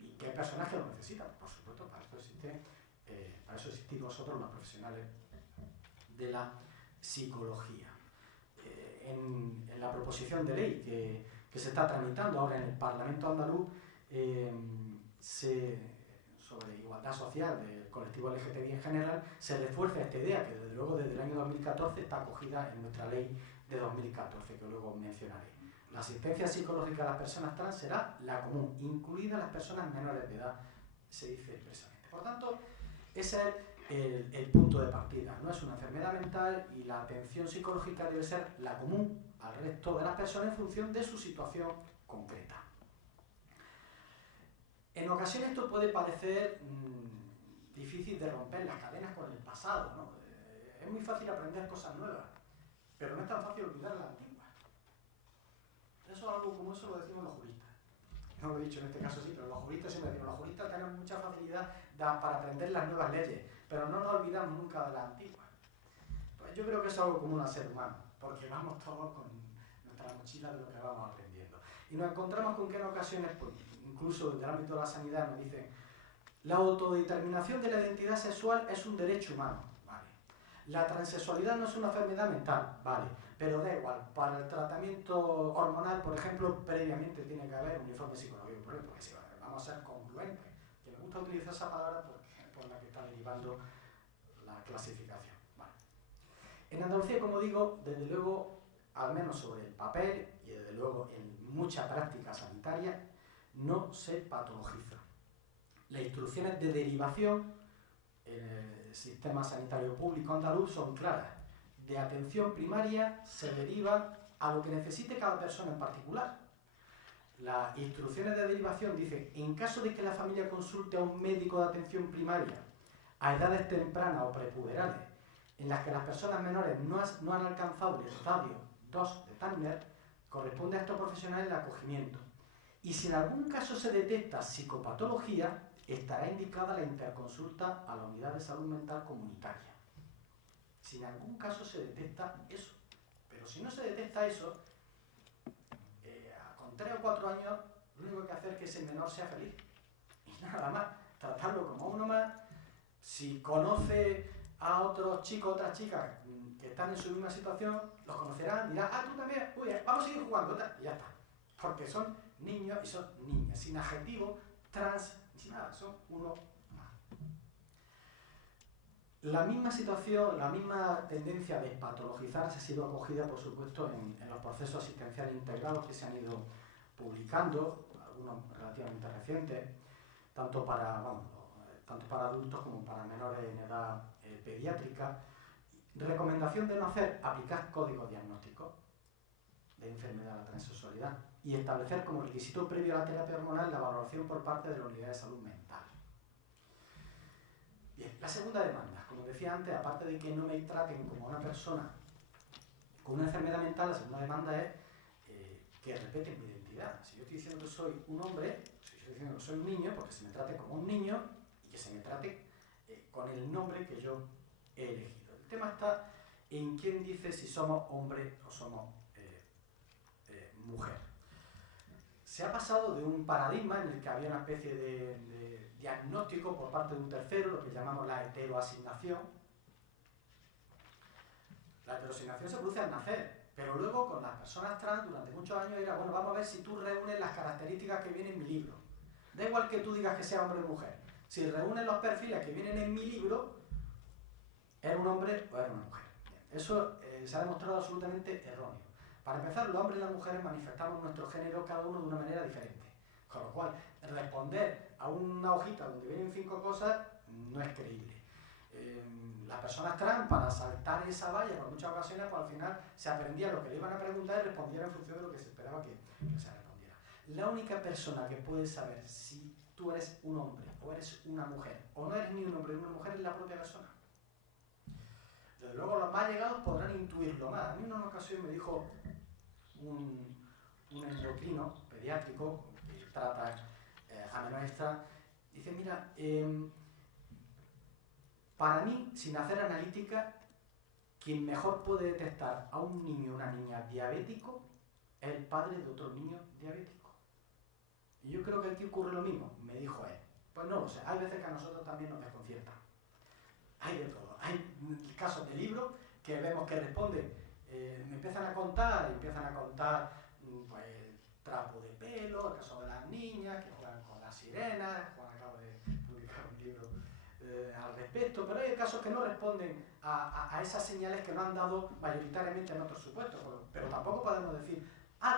y que hay personas que lo necesitan, por supuesto. Para eso existís vosotros, los profesionales de la psicología. En la proposición de ley que se está tramitando ahora en el Parlamento andaluz, sobre igualdad social del colectivo LGTBI en general, se refuerza esta idea que desde luego desde el año 2014 está acogida en nuestra ley de 2014, que luego mencionaré. La asistencia psicológica a las personas trans será la común, incluidas las personas menores de edad, se dice expresamente. Por tanto, ese es el punto de partida. No es una enfermedad mental y la atención psicológica debe ser la común al resto de las personas en función de su situación concreta. En ocasiones esto puede parecer difícil de romper las cadenas con el pasado, ¿no? Es muy fácil aprender cosas nuevas, pero no es tan fácil olvidar las antiguas. Eso es algo como eso lo decimos los juristas. No lo he dicho en este caso sí, pero los juristas siempre decimos, los juristas tenemos mucha facilidad para aprender las nuevas leyes, pero no nos olvidamos nunca de las antiguas. Pues yo creo que eso es algo común al ser humano, porque vamos todos con nuestra mochila de lo que vamos aprendiendo. Y nos encontramos con que en ocasiones, pues, incluso desde el ámbito de la sanidad, nos dicen la autodeterminación de la identidad sexual es un derecho humano, vale. La transexualidad no es una enfermedad mental, vale. Pero da igual, para el tratamiento hormonal, por ejemplo, previamente tiene que haber un informe psicológico, porque si vamos a ser congruentes, que me gusta utilizar esa palabra porque por la que está derivando la clasificación. Vale. En Andalucía, como digo, desde luego, al menos sobre el papel y desde luego en mucha práctica sanitaria, no se patologiza. Las instrucciones de derivación en el sistema sanitario público andaluz son claras. De atención primaria se deriva a lo que necesite cada persona en particular. Las instrucciones de derivación dicen, en caso de que la familia consulte a un médico de atención primaria a edades tempranas o prepuberales, en las que las personas menores no han alcanzado el estadio 2 de Tanner, corresponde a estos profesionales el acogimiento. Y si en algún caso se detecta psicopatología, estará indicada la interconsulta a la unidad de salud mental comunitaria. Si en algún caso se detecta eso. Pero si no se detecta eso, con 3 o 4 años, lo único que hay que hacer es que ese menor sea feliz. Y nada más, tratarlo como uno más. Si conoce a otros chicos, otras chicas que están en su misma situación, los conocerán, dirán, ah, tú también, uy, vamos a seguir jugando, y ya está. Porque son niños y son niñas, sin adjetivo, trans, sin nada, son uno más. La misma situación, la misma tendencia de patologizarse ha sido acogida, por supuesto, en los procesos asistenciales integrados que se han ido publicando, algunos relativamente recientes, tanto para adultos como para menores en edad pediátrica. Recomendación de no aplicar códigos diagnósticos de enfermedad de la transexualidad y establecer como requisito previo a la terapia hormonal la valoración por parte de la unidad de salud mental. Bien, la segunda demanda, como decía antes, aparte de que no me traten como una persona con una enfermedad mental, la segunda demanda es que respeten mi identidad. Si yo estoy diciendo que soy un hombre, si yo estoy diciendo que soy un niño, porque se me trate como un niño y que se me trate con el nombre que yo he elegido. El tema está en quién dice si somos hombre o somos mujer. Se ha pasado de un paradigma en el que había una especie de diagnóstico por parte de un tercero, lo que llamamos la heteroasignación. La heteroasignación se produce al nacer, pero luego con las personas trans durante muchos años era, bueno, vamos a ver si tú reúnes las características que vienen en mi libro. Da igual que tú digas que sea hombre o mujer. Si reúnes los perfiles que vienen en mi libro, ¿eres un hombre o eres una mujer? Bien, eso se ha demostrado absolutamente erróneo. Para empezar, los hombres y las mujeres manifestamos nuestro género cada uno de una manera diferente. Con lo cual, responder a una hojita donde vienen 5 cosas no es creíble. Las personas trans, para saltar esa valla, por muchas ocasiones, pues al final se aprendía lo que le iban a preguntar y respondiera en función de lo que se esperaba que se respondiera. La única persona que puede saber si tú eres un hombre o eres una mujer, o no eres ni un hombre ni una mujer, es la propia persona. Desde luego, los más allegados podrán intuirlo más. A mí en una ocasión me dijo un endocrino pediátrico que trata a menores trans, dice, mira, para mí, sin hacer analítica, quien mejor puede detectar a un niño o una niña diabético es el padre de otro niño diabético. Y yo creo que aquí ocurre lo mismo, me dijo él. Pues no lo sé, hay veces que a nosotros también nos desconcierta. Hay de todo. Hay casos de libros que vemos que responden, me empiezan a contar pues, trapo de pelo, el caso de las niñas que juegan con las sirenas. Juan acaba de publicar libro al respecto, pero hay casos que no responden a esas señales que no han dado mayoritariamente en otros supuestos, pero tampoco podemos decir,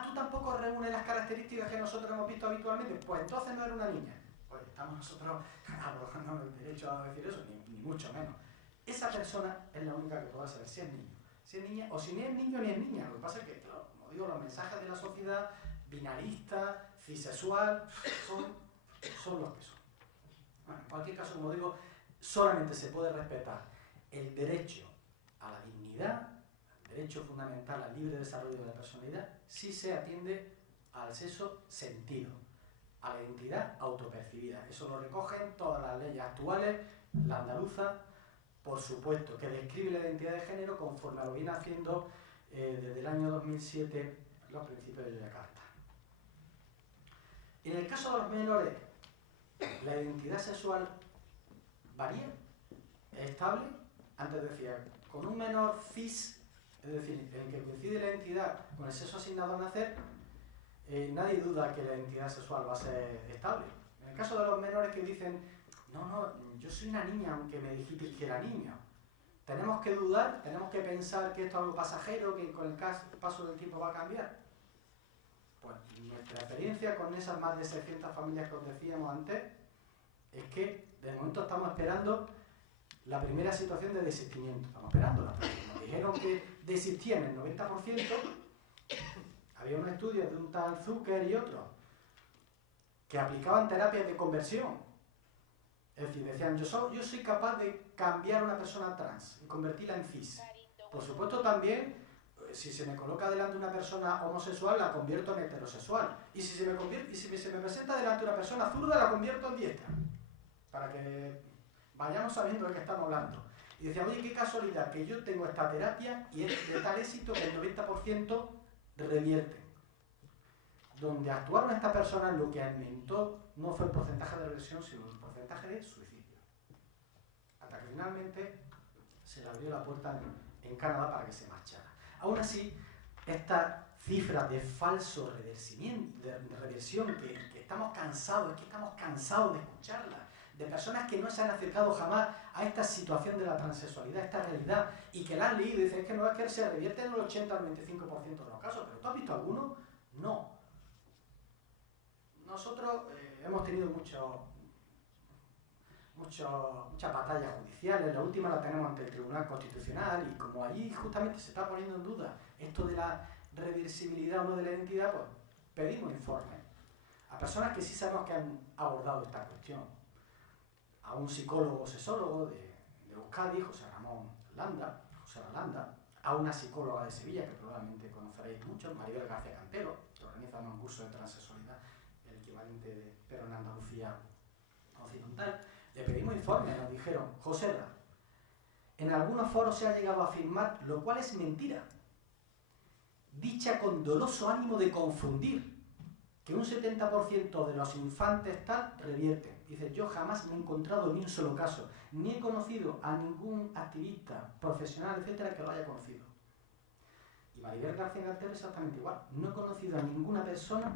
tú tampoco reúnes las características que nosotros hemos visto habitualmente, pues entonces no eres una niña. Pues estamos nosotros abrogando el derecho a decir eso, ni mucho menos. Esa persona es la única que podrá saber si es niño, si es niña, o si ni es niño ni es niña. Lo que pasa es que, claro, como digo, los mensajes de la sociedad binarista, cisexual, son los que son. Bueno, en cualquier caso, como digo, solamente se puede respetar el derecho a la dignidad, el derecho fundamental al libre desarrollo de la personalidad, si se atiende al sexo sentido, a la identidad autopercibida. Eso lo recogen todas las leyes actuales, la andaluza, por supuesto, que describe la identidad de género conforme lo viene haciendo desde el año 2007 los principios de Yakarta. En el caso de los menores, la identidad sexual varía, es estable. Antes decía, con un menor cis, es decir, en el que coincide la identidad con el sexo asignado al nacer, nadie duda que la identidad sexual va a ser estable. En el caso de los menores que dicen, no, yo soy una niña aunque me dijiste que era niño, tenemos que dudar, tenemos que pensar que esto es algo pasajero, que con el paso del tiempo va a cambiar. Pues nuestra experiencia con esas más de 600 familias que os decíamos antes es que de momento estamos esperando la primera situación de desistimiento. Estamos esperándola, porque nos dijeron que desistían el 90%. Había unos estudios de un tal Zucker y otros que aplicaban terapias de conversión. Es decir, decían, yo soy capaz de cambiar a una persona trans y convertirla en cis. Por supuesto también, si se me coloca delante una persona homosexual, la convierto en heterosexual. Y si se me presenta delante una persona zurda, la convierto en diestra. Para que vayamos sabiendo de qué estamos hablando. Y decían, oye, qué casualidad que yo tengo esta terapia y es de tal éxito que el 90% revierten. Donde actuaron estas personas, lo que aumentó no fue el porcentaje de reversión, sino el porcentaje de suicidio. Hasta que finalmente se le abrió la puerta en Canadá para que se marchara. Aún así, esta cifra de falso reversión, que estamos cansados, es que estamos cansados de escucharla, de personas que no se han acercado jamás a esta situación de la transexualidad, esta realidad, y que la han leído y dicen, es que no, es que se revierte en el 80 al 95% de los casos, pero ¿tú has visto alguno? No. Nosotros hemos tenido muchas batallas judiciales, la última la tenemos ante el Tribunal Constitucional, y como allí justamente se está poniendo en duda esto de la reversibilidad o no de la identidad, pues pedimos informes a personas que sí sabemos que han abordado esta cuestión. A un psicólogo sexólogo de Euskadi, José Landa, a una psicóloga de Sevilla, que probablemente conoceréis mucho, Maribel García Cantero, que organiza un curso de transexualidad, el equivalente de pero en Andalucía occidental. Le pedimos informes, nos dijeron, José, en algunos foros se ha llegado a afirmar, lo cual es mentira, dicha con doloso ánimo de confundir, que un 70% de los infantes tal revierten. Dice, yo jamás me he encontrado ni un solo caso, ni he conocido a ningún activista, profesional, etcétera, que lo haya conocido. Y Maribel García Cantero exactamente igual. No he conocido a ninguna persona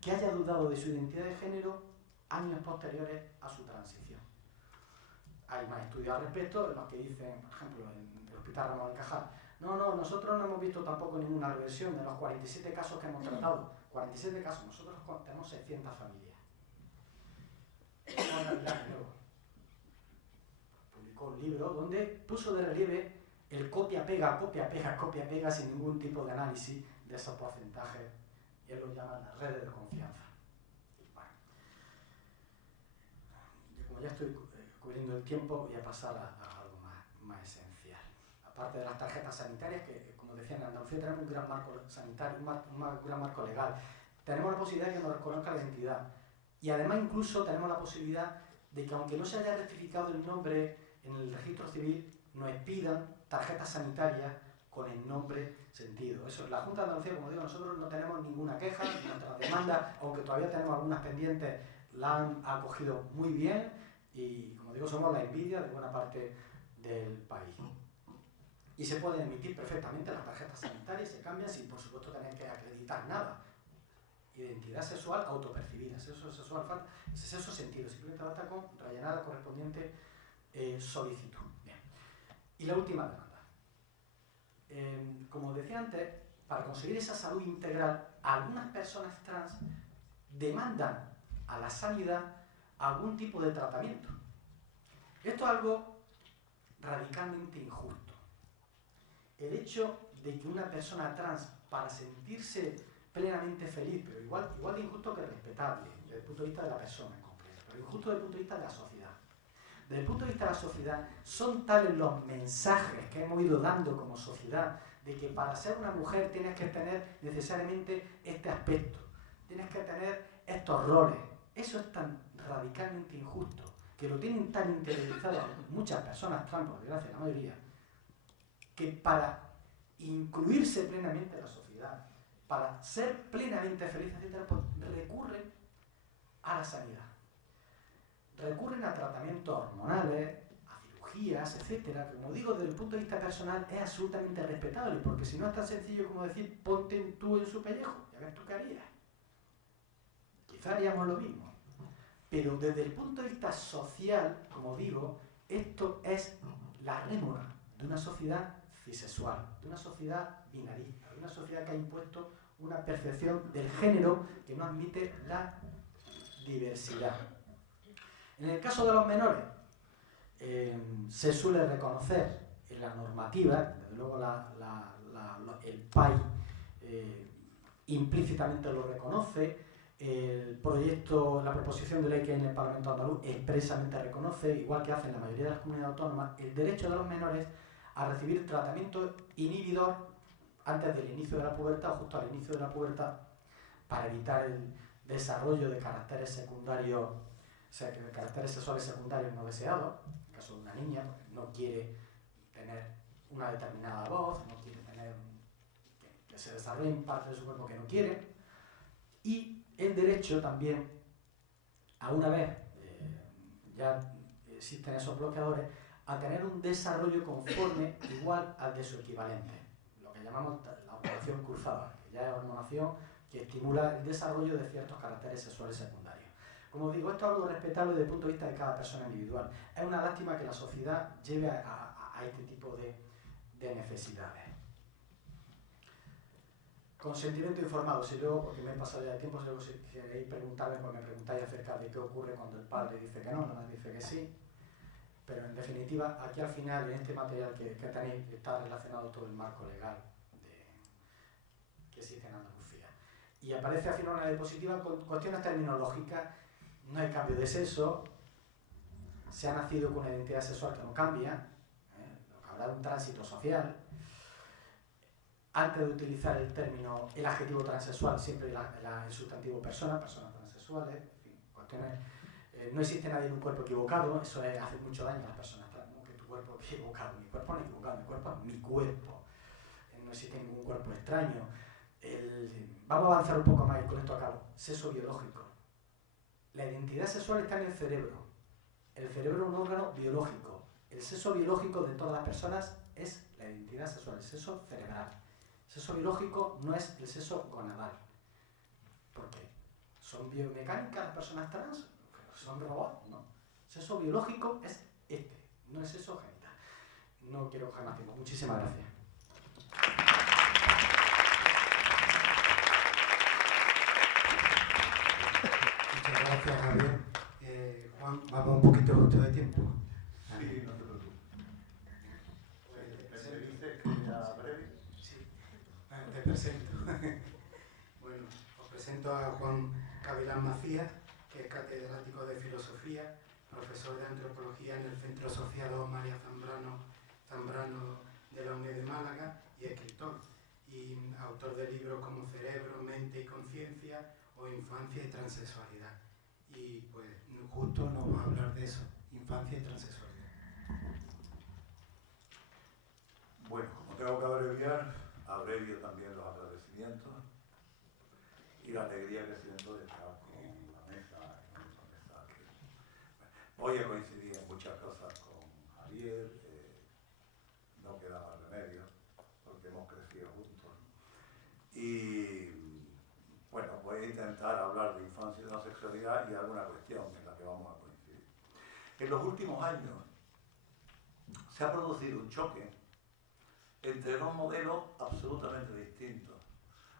que haya dudado de su identidad de género años posteriores a su transición. Hay más estudios al respecto, en los que dicen, por ejemplo, en el Hospital Ramón y Cajal, no, nosotros no hemos visto tampoco ninguna reversión de los 47 casos que hemos tratado. 47 casos, nosotros tenemos 600 familias. Publicó un libro donde puso de relieve el copia-pega sin ningún tipo de análisis de esos porcentajes, y él lo llama las redes de confianza. Bueno, como ya estoy cubriendo el tiempo, voy a pasar a algo más esencial. Aparte de las tarjetas sanitarias, que como decía, en Andalucía tenemos un gran marco sanitario, un gran marco legal, tenemos la posibilidad de que nos reconozca la identidad, y además incluso tenemos la posibilidad de que, aunque no se haya rectificado el nombre en el registro civil, nos pidan tarjetas sanitarias con el nombre sentido. Eso, la Junta de Andalucía, como digo, nosotros no tenemos ninguna queja, nuestra demanda, aunque todavía tenemos algunas pendientes, la han acogido muy bien, y como digo, somos la envidia de buena parte del país. Y se pueden emitir perfectamente las tarjetas sanitarias, se cambian sin, por supuesto, tener que acreditar nada. identidad sexual autopercibida, sexo sexual falta, ese sexo sentido, simplemente basta con rellenar la correspondiente solicitud. Bien. Y la última demanda. Como decía antes, para conseguir esa salud integral, algunas personas trans demandan a la sanidad algún tipo de tratamiento. Esto es algo radicalmente injusto. El hecho de que una persona trans, para sentirse plenamente feliz, pero igual de injusto que respetable, desde el punto de vista de la persona en concreto, pero injusto desde el punto de vista de la sociedad. Desde el punto de vista de la sociedad, son tales los mensajes que hemos ido dando como sociedad de que para ser una mujer tienes que tener necesariamente este aspecto, tienes que tener estos roles. Eso es tan radicalmente injusto, que lo tienen tan interiorizado muchas personas trans, por desgracia la mayoría, que para incluirse plenamente en la sociedad, para ser plenamente felices, etc., pues recurren a la sanidad. Recurren a tratamientos hormonales, a cirugías, etcétera, que, como digo, desde el punto de vista personal es absolutamente respetable, porque si no es tan sencillo como decir, ponte tú en su pellejo, y a ver tú qué harías. Quizá haríamos lo mismo. Pero desde el punto de vista social, como digo, esto es la rémora de una sociedad cisexual, de una sociedad binarista, de una sociedad que ha impuesto una percepción del género que no admite la diversidad. En el caso de los menores, se suele reconocer en la normativa, desde luego el PAI implícitamente lo reconoce, el proyecto, la proposición de ley que hay en el Parlamento andaluz expresamente reconoce, igual que hacen la mayoría de las comunidades autónomas, el derecho de los menores a recibir tratamiento inhibidor antes del inicio de la pubertad o justo al inicio de la pubertad, para evitar el desarrollo de caracteres secundarios, o sea, de caracteres sexuales secundarios no deseados. En el caso de una niña, pues, no quiere tener una determinada voz, no quiere tener que se desarrollen partes de su cuerpo que no quiere. Y el derecho también, a una vez ya existen esos bloqueadores, a tener un desarrollo conforme igual al de su equivalente, lo que llamamos la hormonación cruzada, que ya es hormonación que estimula el desarrollo de ciertos caracteres sexuales secundarios. Como digo, esto es algo respetable desde el punto de vista de cada persona individual. Es una lástima que la sociedad lleve a este tipo de necesidades. Consentimiento informado. Si luego, porque me he pasado ya el tiempo, si queréis preguntarme, pues me preguntáis acerca de qué ocurre cuando el padre dice que no, la madre dice que sí. Pero en definitiva, aquí al final, en este material que tenéis, está relacionado todo el marco legal que existe en Andalucía. Y aparece al final una diapositiva con cuestiones terminológicas. No hay cambio de sexo, se ha nacido con una identidad sexual que no cambia, habrá un tránsito social. Antes de utilizar el adjetivo transexual, siempre el sustantivo persona, personas transexuales, en fin, cuestiones. No existe nadie en un cuerpo equivocado, eso hace mucho daño a las personas trans, ¿no? Que tu cuerpo es equivocado, mi cuerpo no es equivocado, mi cuerpo es mi cuerpo. No existe ningún cuerpo extraño. Vamos a avanzar un poco más y con esto acabo. Sexo biológico. La identidad sexual está en el cerebro. El cerebro es un órgano biológico. El sexo biológico de todas las personas es la identidad sexual, el sexo cerebral. El sexo biológico no es el sexo gonadal. ¿Por qué? ¿Son biomecánicas las personas trans? ¿Son robots? No. El sexo biológico es no es sexo genital. No quiero coger más tiempo. Muchísimas gracias. Muchas gracias, Javier. Juan, vamos un poquito justo de tiempo. Sí, no te preocupes. ¿Me dices que ya breve? Sí, te presento. Bueno, os presento a Juan Cavilán Macías, que es catedrático de Filosofía, profesor de Antropología en el Centro Asociado María Zambrano de la UNED de Málaga y escritor, y autor de libros como Cerebro, Mente y Conciencia o Infancia y Transexualidad. Y pues justo nos va a hablar de eso, infancia y transexualidad. Bueno, como tengo que abreviar, abrevio también los agradecimientos y la alegría que siento de estar con la mesa, en esta mesa. Voy a coincidir en muchas cosas con Javier, no queda más remedio, porque hemos crecido juntos. Y bueno, voy a intentar complementar a hablar de infancia y de la sexualidad y alguna cuestión en la que vamos a coincidir. En los últimos años se ha producido un choque entre dos modelos absolutamente distintos.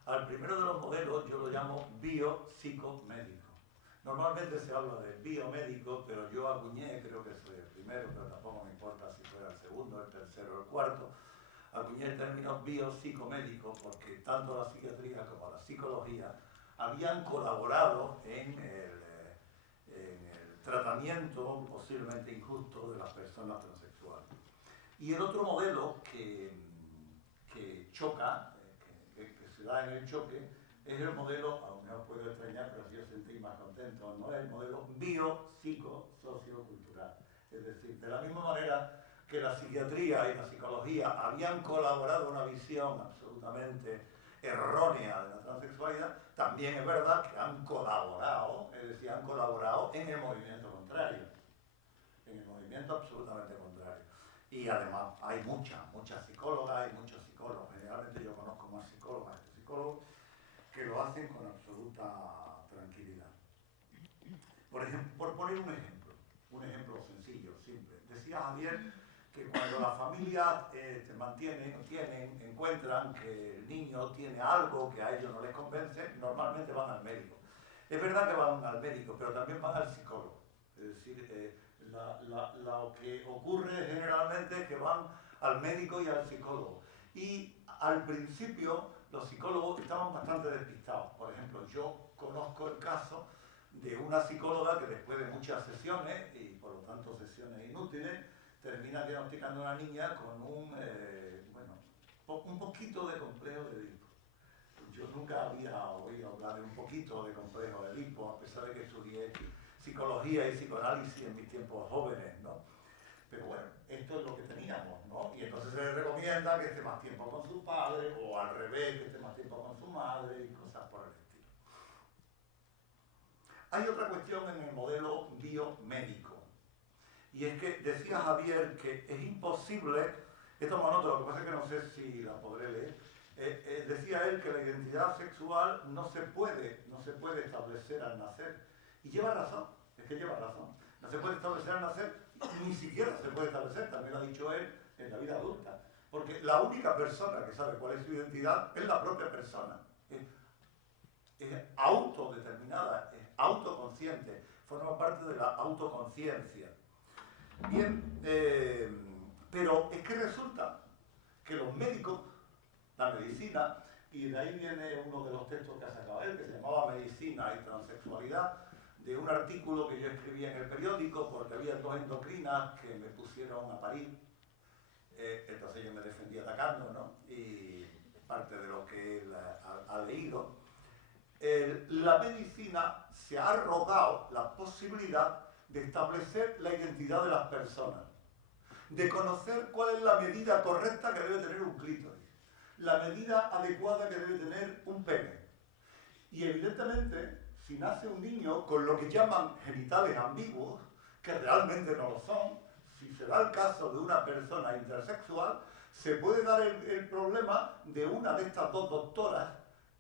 Al primero de los modelos yo lo llamo biopsicomédico. Normalmente se habla de biomédico, pero yo acuñé, creo que soy el primero, pero tampoco me importa si fuera el segundo, el tercero o el cuarto, acuñé el término biopsicomédico porque tanto la psiquiatría como la psicología habían colaborado en el tratamiento posiblemente injusto de las personas transexuales. Y el otro modelo que choca, que se da en el choque, es el modelo, aún no os puedo extrañar, pero si os sentís más contentos, ¿no? El modelo biopsicosociocultural. Es decir, de la misma manera que la psiquiatría y la psicología habían colaborado en una visión absolutamente errónea de la transexualidad, también es verdad que han colaborado, es decir, han colaborado en el movimiento contrario, en el movimiento absolutamente contrario. Y además hay muchas psicólogas y muchos psicólogos, generalmente yo conozco más psicólogas que psicólogos, que lo hacen con absoluta tranquilidad. Por ejemplo, por poner un ejemplo sencillo, simple. Decía Javier que cuando las familias encuentran que el niño tiene algo que a ellos no les convence, normalmente van al médico. Es verdad que van al médico, pero también van al psicólogo. Es decir, lo que ocurre generalmente es que van al médico y al psicólogo. Y al principio los psicólogos estaban bastante despistados. Por ejemplo, yo conozco el caso de una psicóloga que después de muchas sesiones, y por lo tanto sesiones inútiles, termina diagnosticando a una niña con un poquito de complejo de Edipo. Yo nunca había oído hablar de un poquito de complejo de Edipo, a pesar de que estudié psicología y psicoanálisis en mis tiempos jóvenes, ¿no? Pero bueno, esto es lo que teníamos, ¿no? Y entonces se le recomienda que esté más tiempo con su padre, o al revés, que esté más tiempo con su madre, y cosas por el estilo. Hay otra cuestión en el modelo biomédico, y es que decía Javier que es imposible, he tomado nota, lo que pasa es que no sé si la podré leer, decía él que la identidad sexual no se puede establecer al nacer, y lleva razón, es que lleva razón, no se puede establecer al nacer, ni siquiera se puede establecer, también lo ha dicho él, en la vida adulta, porque la única persona que sabe cuál es su identidad es la propia persona, es autodeterminada, es autoconsciente, forma parte de la autoconciencia. Bien, pero es que resulta que los médicos, la medicina, y de ahí viene uno de los textos que ha sacado él, que se llamaba Medicina y Transexualidad, de un artículo que yo escribí en el periódico porque había dos endocrinas que me pusieron a parir, entonces yo me defendí atacando, ¿no? Y es parte de lo que él ha leído. La medicina se ha arrogado la posibilidad de establecer la identidad de las personas, de conocer cuál es la medida correcta que debe tener un clítoris, la medida adecuada que debe tener un pene. Y evidentemente, si nace un niño con lo que llaman genitales ambiguos, que realmente no lo son, si se da el caso de una persona intersexual, se puede dar el problema de una de estas dos doctoras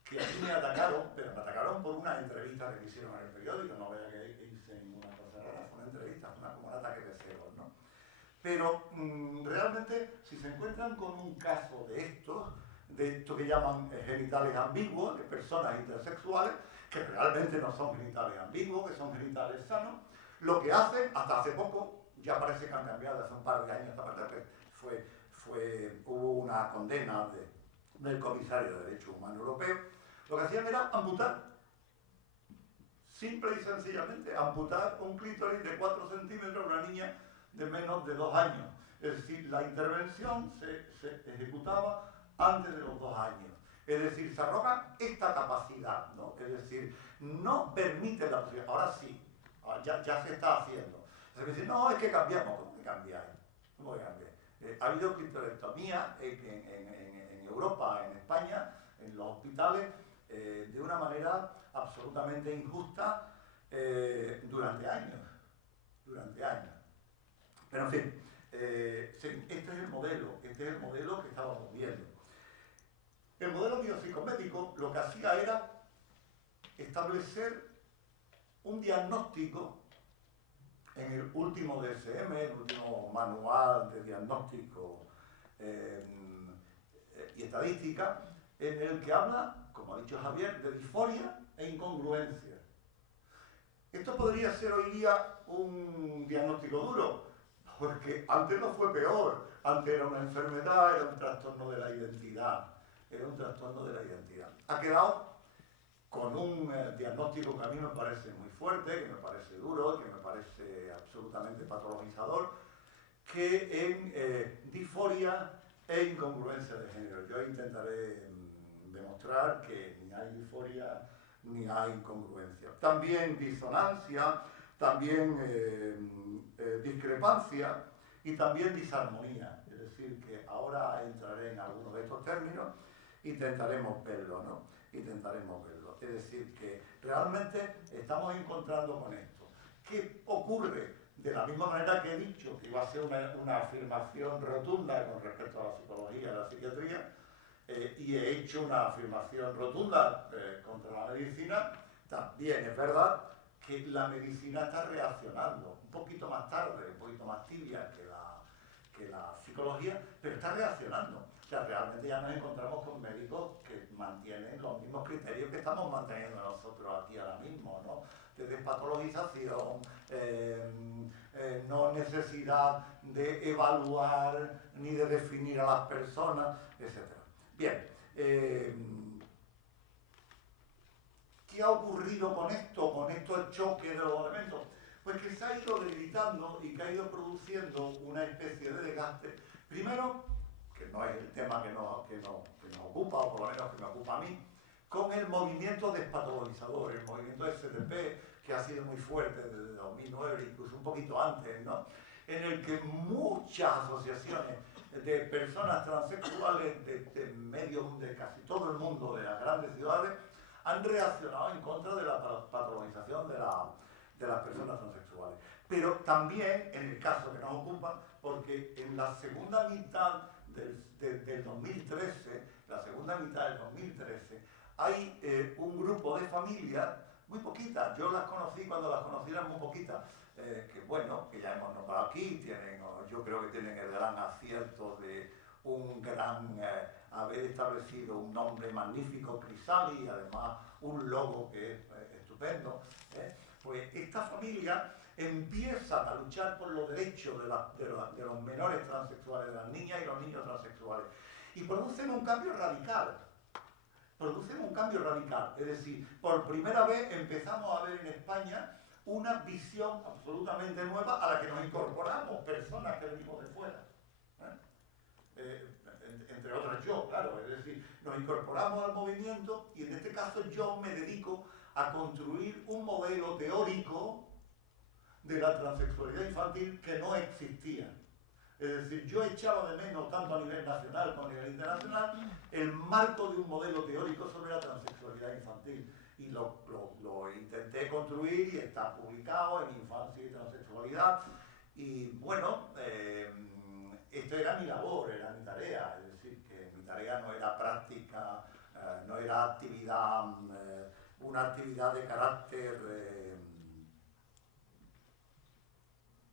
que a mí me atacaron, pero me atacaron por una entrevista que hicieron en el periódico, no vea que hice ninguna cosa rara, fue una entrevista, como un ataque de celos, ¿no? Pero realmente, si se encuentran con un caso de esto que llaman genitales ambiguos, de personas intersexuales, que realmente no son genitales ambiguos, que son genitales sanos, lo que hacen, hasta hace poco, ya parece que han cambiado, hace un par de años, hubo una condena del Comisario de Derechos Humanos Europeo, lo que hacían era amputar, simple y sencillamente, amputar un clítoris de 4 centímetros a una niña de menos de 2 años. Es decir, la intervención se ejecutaba antes de los 2 años. Es decir, se arroga esta capacidad, ¿no? Es decir, no permite la posibilidad. Ahora sí, ya se está haciendo. Es decir, no, es que cambiamos. ¿Cómo que cambiáis? ¿Cómo que cambiáis? Ha habido clitorectomía en Europa, en España, en los hospitales, de una manera absolutamente injusta durante años. Pero en fin, este es el modelo que estábamos viendo. El modelo biopsicomédico lo que hacía era establecer un diagnóstico en el último DSM, el último manual de diagnóstico y estadística, en el que habla, como ha dicho Javier, de disforia e incongruencia. Esto podría ser hoy día un diagnóstico duro, porque antes no fue peor, antes era una enfermedad, era un trastorno de la identidad, era un trastorno de la identidad. Ha quedado con un diagnóstico que a mí me parece muy fuerte, que me parece duro, que me parece absolutamente patologizador, que en disforia e incongruencia de género. Yo intentaré demostrar que ni hay disforia ni hay incongruencia. También disonancia, también discrepancia y también disarmonía. Es decir, que ahora entraré en algunos de estos términos e intentaremos verlo, ¿no? Intentaremos verlo. Es decir, que realmente estamos encontrando con esto. ¿Qué ocurre? De la misma manera que he dicho que iba a ser una afirmación rotunda con respecto a la psicología y a la psiquiatría, y he hecho una afirmación rotunda contra la medicina, también es verdad que la medicina está reaccionando, un poquito más tarde, un poquito más tibia que la psicología, pero está reaccionando. O sea, realmente ya nos encontramos con médicos que mantienen los mismos criterios que estamos manteniendo nosotros aquí ahora mismo, ¿no? De despatologización, no necesidad de evaluar ni de definir a las personas, etc. Bien, ¿qué ha ocurrido con esto, con estos choques de los elementos? Pues que se ha ido debilitando y que ha ido produciendo una especie de desgaste. Primero, que no es el tema que nos ocupa, o por lo menos que me ocupa a mí, con el movimiento despatologizador, el movimiento SDP, que ha sido muy fuerte desde 2009, incluso un poquito antes, ¿no? En el que muchas asociaciones de personas transexuales de casi todo el mundo, de las grandes ciudades, han reaccionado en contra de la patologización de las personas transexuales. Pero también, en el caso que nos ocupa, porque en la segunda mitad del 2013, hay un grupo de familias, muy poquitas, yo las conocí cuando las conocí eran muy poquitas, que bueno, que ya hemos nombrado aquí, yo creo que tienen el gran acierto de haber establecido un nombre magnífico, Crisali, y además un logo que es estupendo. Pues esta familia empieza a luchar por los derechos de los menores transexuales, de las niñas y los niños transexuales, y producen un cambio radical. Es decir, por primera vez empezamos a ver en España una visión absolutamente nueva a la que nos incorporamos, personas que venimos de fuera. Entre otras yo, claro, es decir, nos incorporamos al movimiento y en este caso yo me dedico a construir un modelo teórico de la transexualidad infantil que no existía. Es decir, yo echaba de menos, tanto a nivel nacional como a nivel internacional, el marco de un modelo teórico sobre la transexualidad infantil. Y lo intenté construir y está publicado en Infancia y Transexualidad. Y bueno, esto era mi labor, era mi tarea. Es decir, que mi tarea no era práctica, no era actividad, una actividad de carácter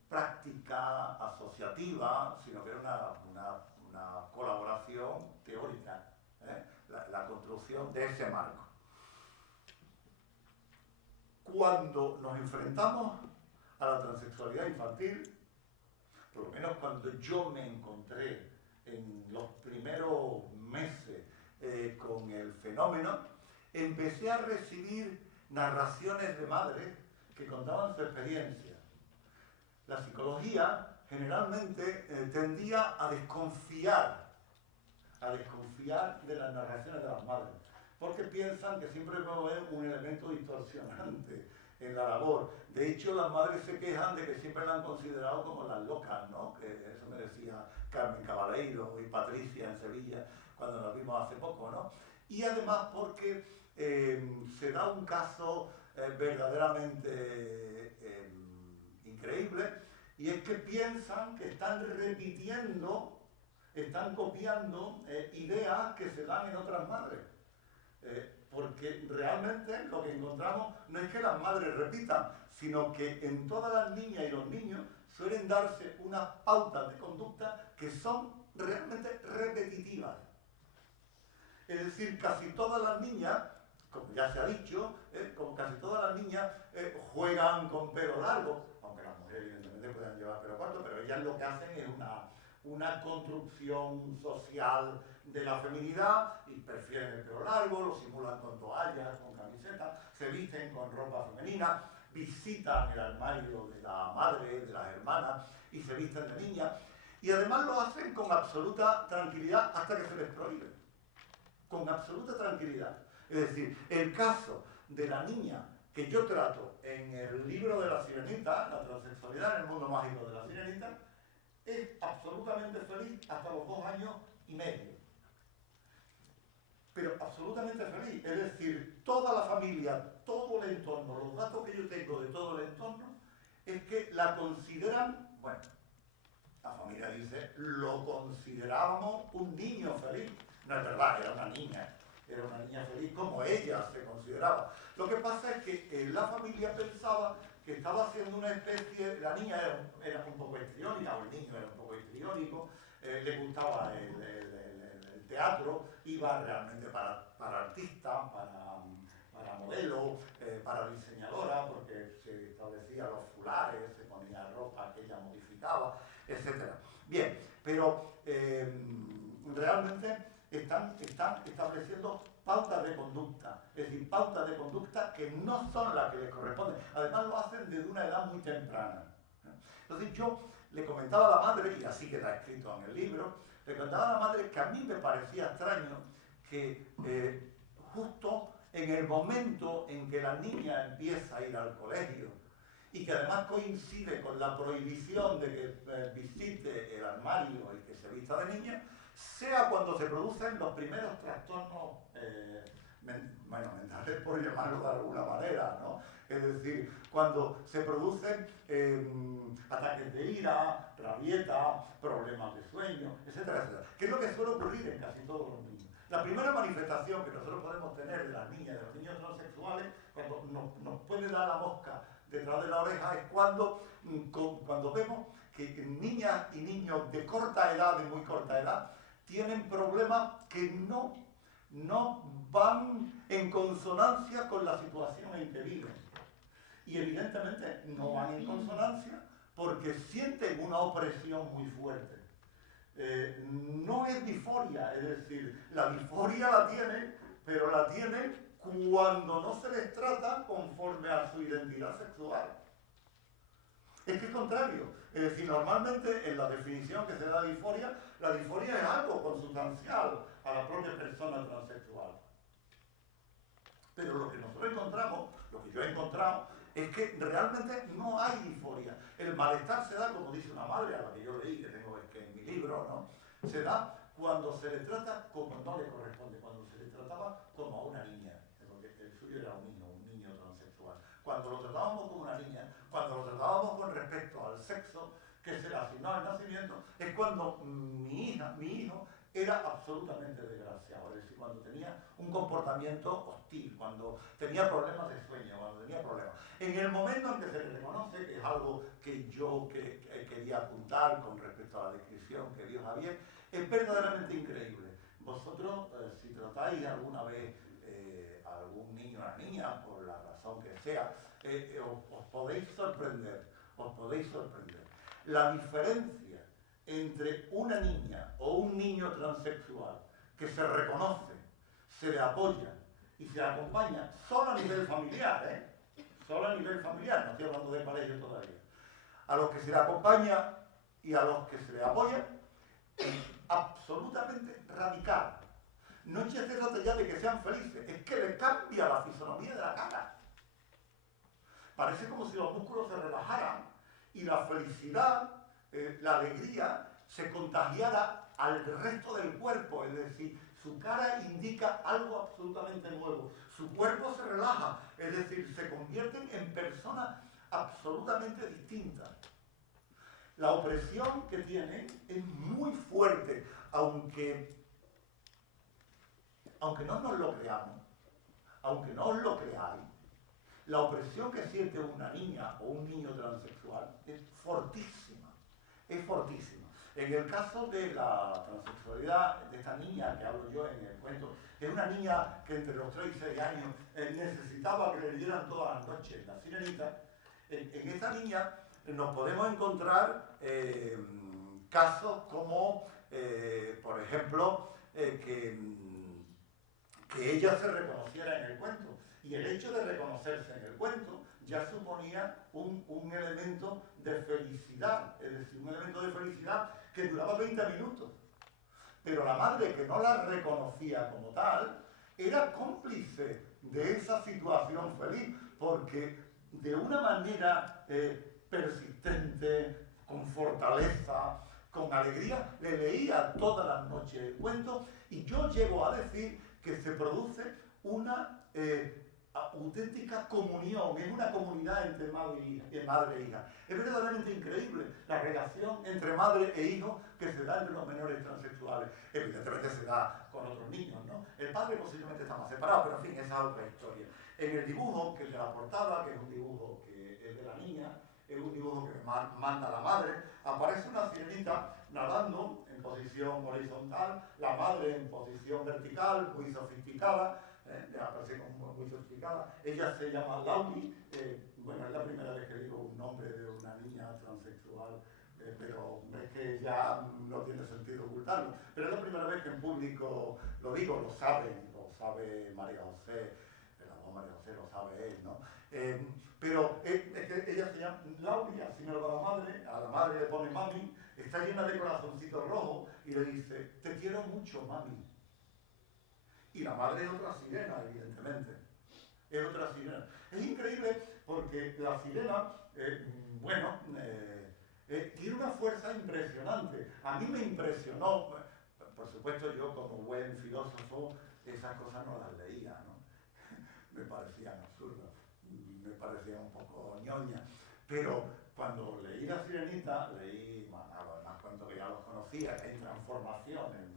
práctica, asociativa, sino que era una colaboración teórica, la construcción de ese marco. Cuando nos enfrentamos a la transexualidad infantil, por lo menos cuando yo me encontré en los primeros meses con el fenómeno, empecé a recibir narraciones de madres que contaban su experiencia. La psicología generalmente tendía a desconfiar de las narraciones de las madres, porque piensan que siempre va a haber un elemento distorsionante en la labor. De hecho, las madres se quejan de que siempre la han considerado como las locas, ¿no? Que eso me decía Carmen Cabaleiro y Patricia en Sevilla cuando nos vimos hace poco, ¿no? Y además porque se da un caso verdaderamente increíble, y es que piensan que están repitiendo, están copiando ideas que se dan en otras madres. porque realmente lo que encontramos no es que las madres repitan, sino que en todas las niñas y los niños suelen darse unas pautas de conducta que son realmente repetitivas. Es decir, casi todas las niñas, como ya se ha dicho, como casi todas las niñas juegan con pelo largo, aunque las mujeres evidentemente pueden llevar pelo corto, pero ellas lo que hacen es una construcción social de la feminidad y prefieren el pelo largo, lo simulan con toallas, con camisetas, se visten con ropa femenina, visitan el armario de la madre, de las hermanas y se visten de niñas y además lo hacen con absoluta tranquilidad hasta que se les prohíbe. Con absoluta tranquilidad. Es decir, el caso de la niña que yo trato en el libro de la Sirenita, la transexualidad en el mundo mágico de la Sirenita, es absolutamente feliz hasta los 2 años y medio. Pero absolutamente feliz. Es decir, toda la familia, todo el entorno, los datos que yo tengo de todo el entorno, es que la consideran, bueno, la familia dice, lo considerábamos un niño feliz. No es verdad, era una niña feliz como ella se consideraba. Lo que pasa es que la familia pensaba que estaba haciendo una especie, la niña era un poco histriónica, o el niño era un poco histriónico, le gustaba el teatro, iba realmente para artista, para modelo, para diseñadora, porque se establecía los fulares, se ponía ropa que ella modificaba, etc. Bien, pero realmente están estableciendo pautas de conducta, es decir, pautas de conducta que no son las que les corresponden. Además lo hacen desde una edad muy temprana. Entonces yo le comentaba a la madre, y así queda escrito en el libro, le comentaba a la madre que a mí me parecía extraño que justo en el momento en que la niña empieza a ir al colegio y que además coincide con la prohibición de que visite el armario y que se vista de niña, sea cuando se producen los primeros trastornos mentales, por llamarlo de alguna manera, ¿no? Es decir, cuando se producen ataques de ira, rabieta, problemas de sueño, etcétera, etcétera. ¿Qué es lo que suele ocurrir en casi todos los niños? La primera manifestación que nosotros podemos tener de las niñas, de los niños transexuales, cuando nos puede dar la mosca detrás de la oreja, es cuando vemos que niñas y niños de corta edad, de muy corta edad, tienen problemas que no van en consonancia con la situación en que viven. Y evidentemente no van en consonancia porque sienten una opresión muy fuerte. No es disforia, es decir, la disforia la tienen, pero la tienen cuando no se les trata conforme a su identidad sexual. Es que es contrario. Es decir, normalmente en la definición que se da de disforia, la disforia es algo consustancial a la propia persona transexual. Pero lo que nosotros encontramos, lo que yo he encontrado, es que realmente no hay disforia. El malestar se da, como dice una madre a la que yo leí, que tengo en mi libro, ¿no? Se da cuando se le trata como no le corresponde, cuando se le trataba como a una niña, porque el suyo era un niño transexual. Cuando lo tratábamos como una niña, cuando lo tratábamos con respecto al sexo que se le asignó al nacimiento, es cuando mi hijo era absolutamente desgraciado, es decir, cuando tenía un comportamiento hostil, cuando tenía problemas de sueño, cuando tenía problemas. En el momento en que se le reconoce, que es algo que yo quería apuntar con respecto a la descripción que dio Javier, es verdaderamente increíble. Vosotros, si tratáis alguna vez a algún niño o a una niña, por la razón que sea, os podéis sorprender, La diferencia entre una niña o un niño transexual que se reconoce, se le apoya y se le acompaña solo a nivel familiar, solo a nivel familiar, no estoy hablando de colegio todavía, a los que se le acompaña y a los que se le apoya, es absolutamente radical. No es que se trata ya de que sean felices, es que le cambia la fisonomía de la cara. Parece como si los músculos se relajaran y la felicidad, la alegría, se contagiara al resto del cuerpo, es decir, su cara indica algo absolutamente nuevo, su cuerpo se relaja, es decir, se convierten en personas absolutamente distintas. La opresión que tienen es muy fuerte, aunque no nos lo creamos, aunque no os lo creáis, la opresión que siente una niña o un niño transexual es fortísima, es fortísima. En el caso de la transexualidad de esta niña que hablo yo en el cuento, que es una niña que entre los 3 y 6 años necesitaba que le leyeran todas las noches La Sirenita, en esta niña nos podemos encontrar casos como, por ejemplo, que ella se reconociera en el cuento. Y el hecho de reconocerse en el cuento ya suponía un elemento de felicidad, es decir, un elemento de felicidad que duraba 20 minutos. Pero la madre, que no la reconocía como tal, era cómplice de esa situación feliz, porque de una manera persistente, con fortaleza, con alegría, le leía todas las noches el cuento, y yo llego a decir que se produce una auténtica comunión, es una comunidad entre madre e hija. Es verdaderamente increíble la relación entre madre e hijo que se da entre los menores transexuales. Evidentemente se da con otros niños, ¿no? El padre posiblemente está más separado, pero en fin, esa es otra historia. En el dibujo, que es de la portada, que es un dibujo que es de la niña, es un dibujo que manda la madre, aparece una sirenita nadando en posición horizontal, la madre en posición vertical, muy sofisticada, aparece como muy sofisticada. Ella se llama Lauri, bueno, es la primera vez que digo un nombre de una niña transexual, pero es que ya no tiene sentido ocultarlo. Pero es la primera vez que en público lo digo, lo sabe María José, la voz María José, lo sabe él, ¿no? Pero es que ella se llama Lauri, así me lo da la madre, a la madre le pone mami, está llena de corazoncitos rojos y le dice, te quiero mucho, mami. Y la madre es otra sirena, evidentemente. Es otra sirena. Es increíble porque la sirena, tiene una fuerza impresionante. A mí me impresionó, por supuesto yo como buen filósofo, esas cosas no las leía, ¿no? Me parecían absurdas, me parecían un poco ñoñas. Pero cuando leí La Sirenita, leí más cuentos que ya los conocía, que hay transformaciones,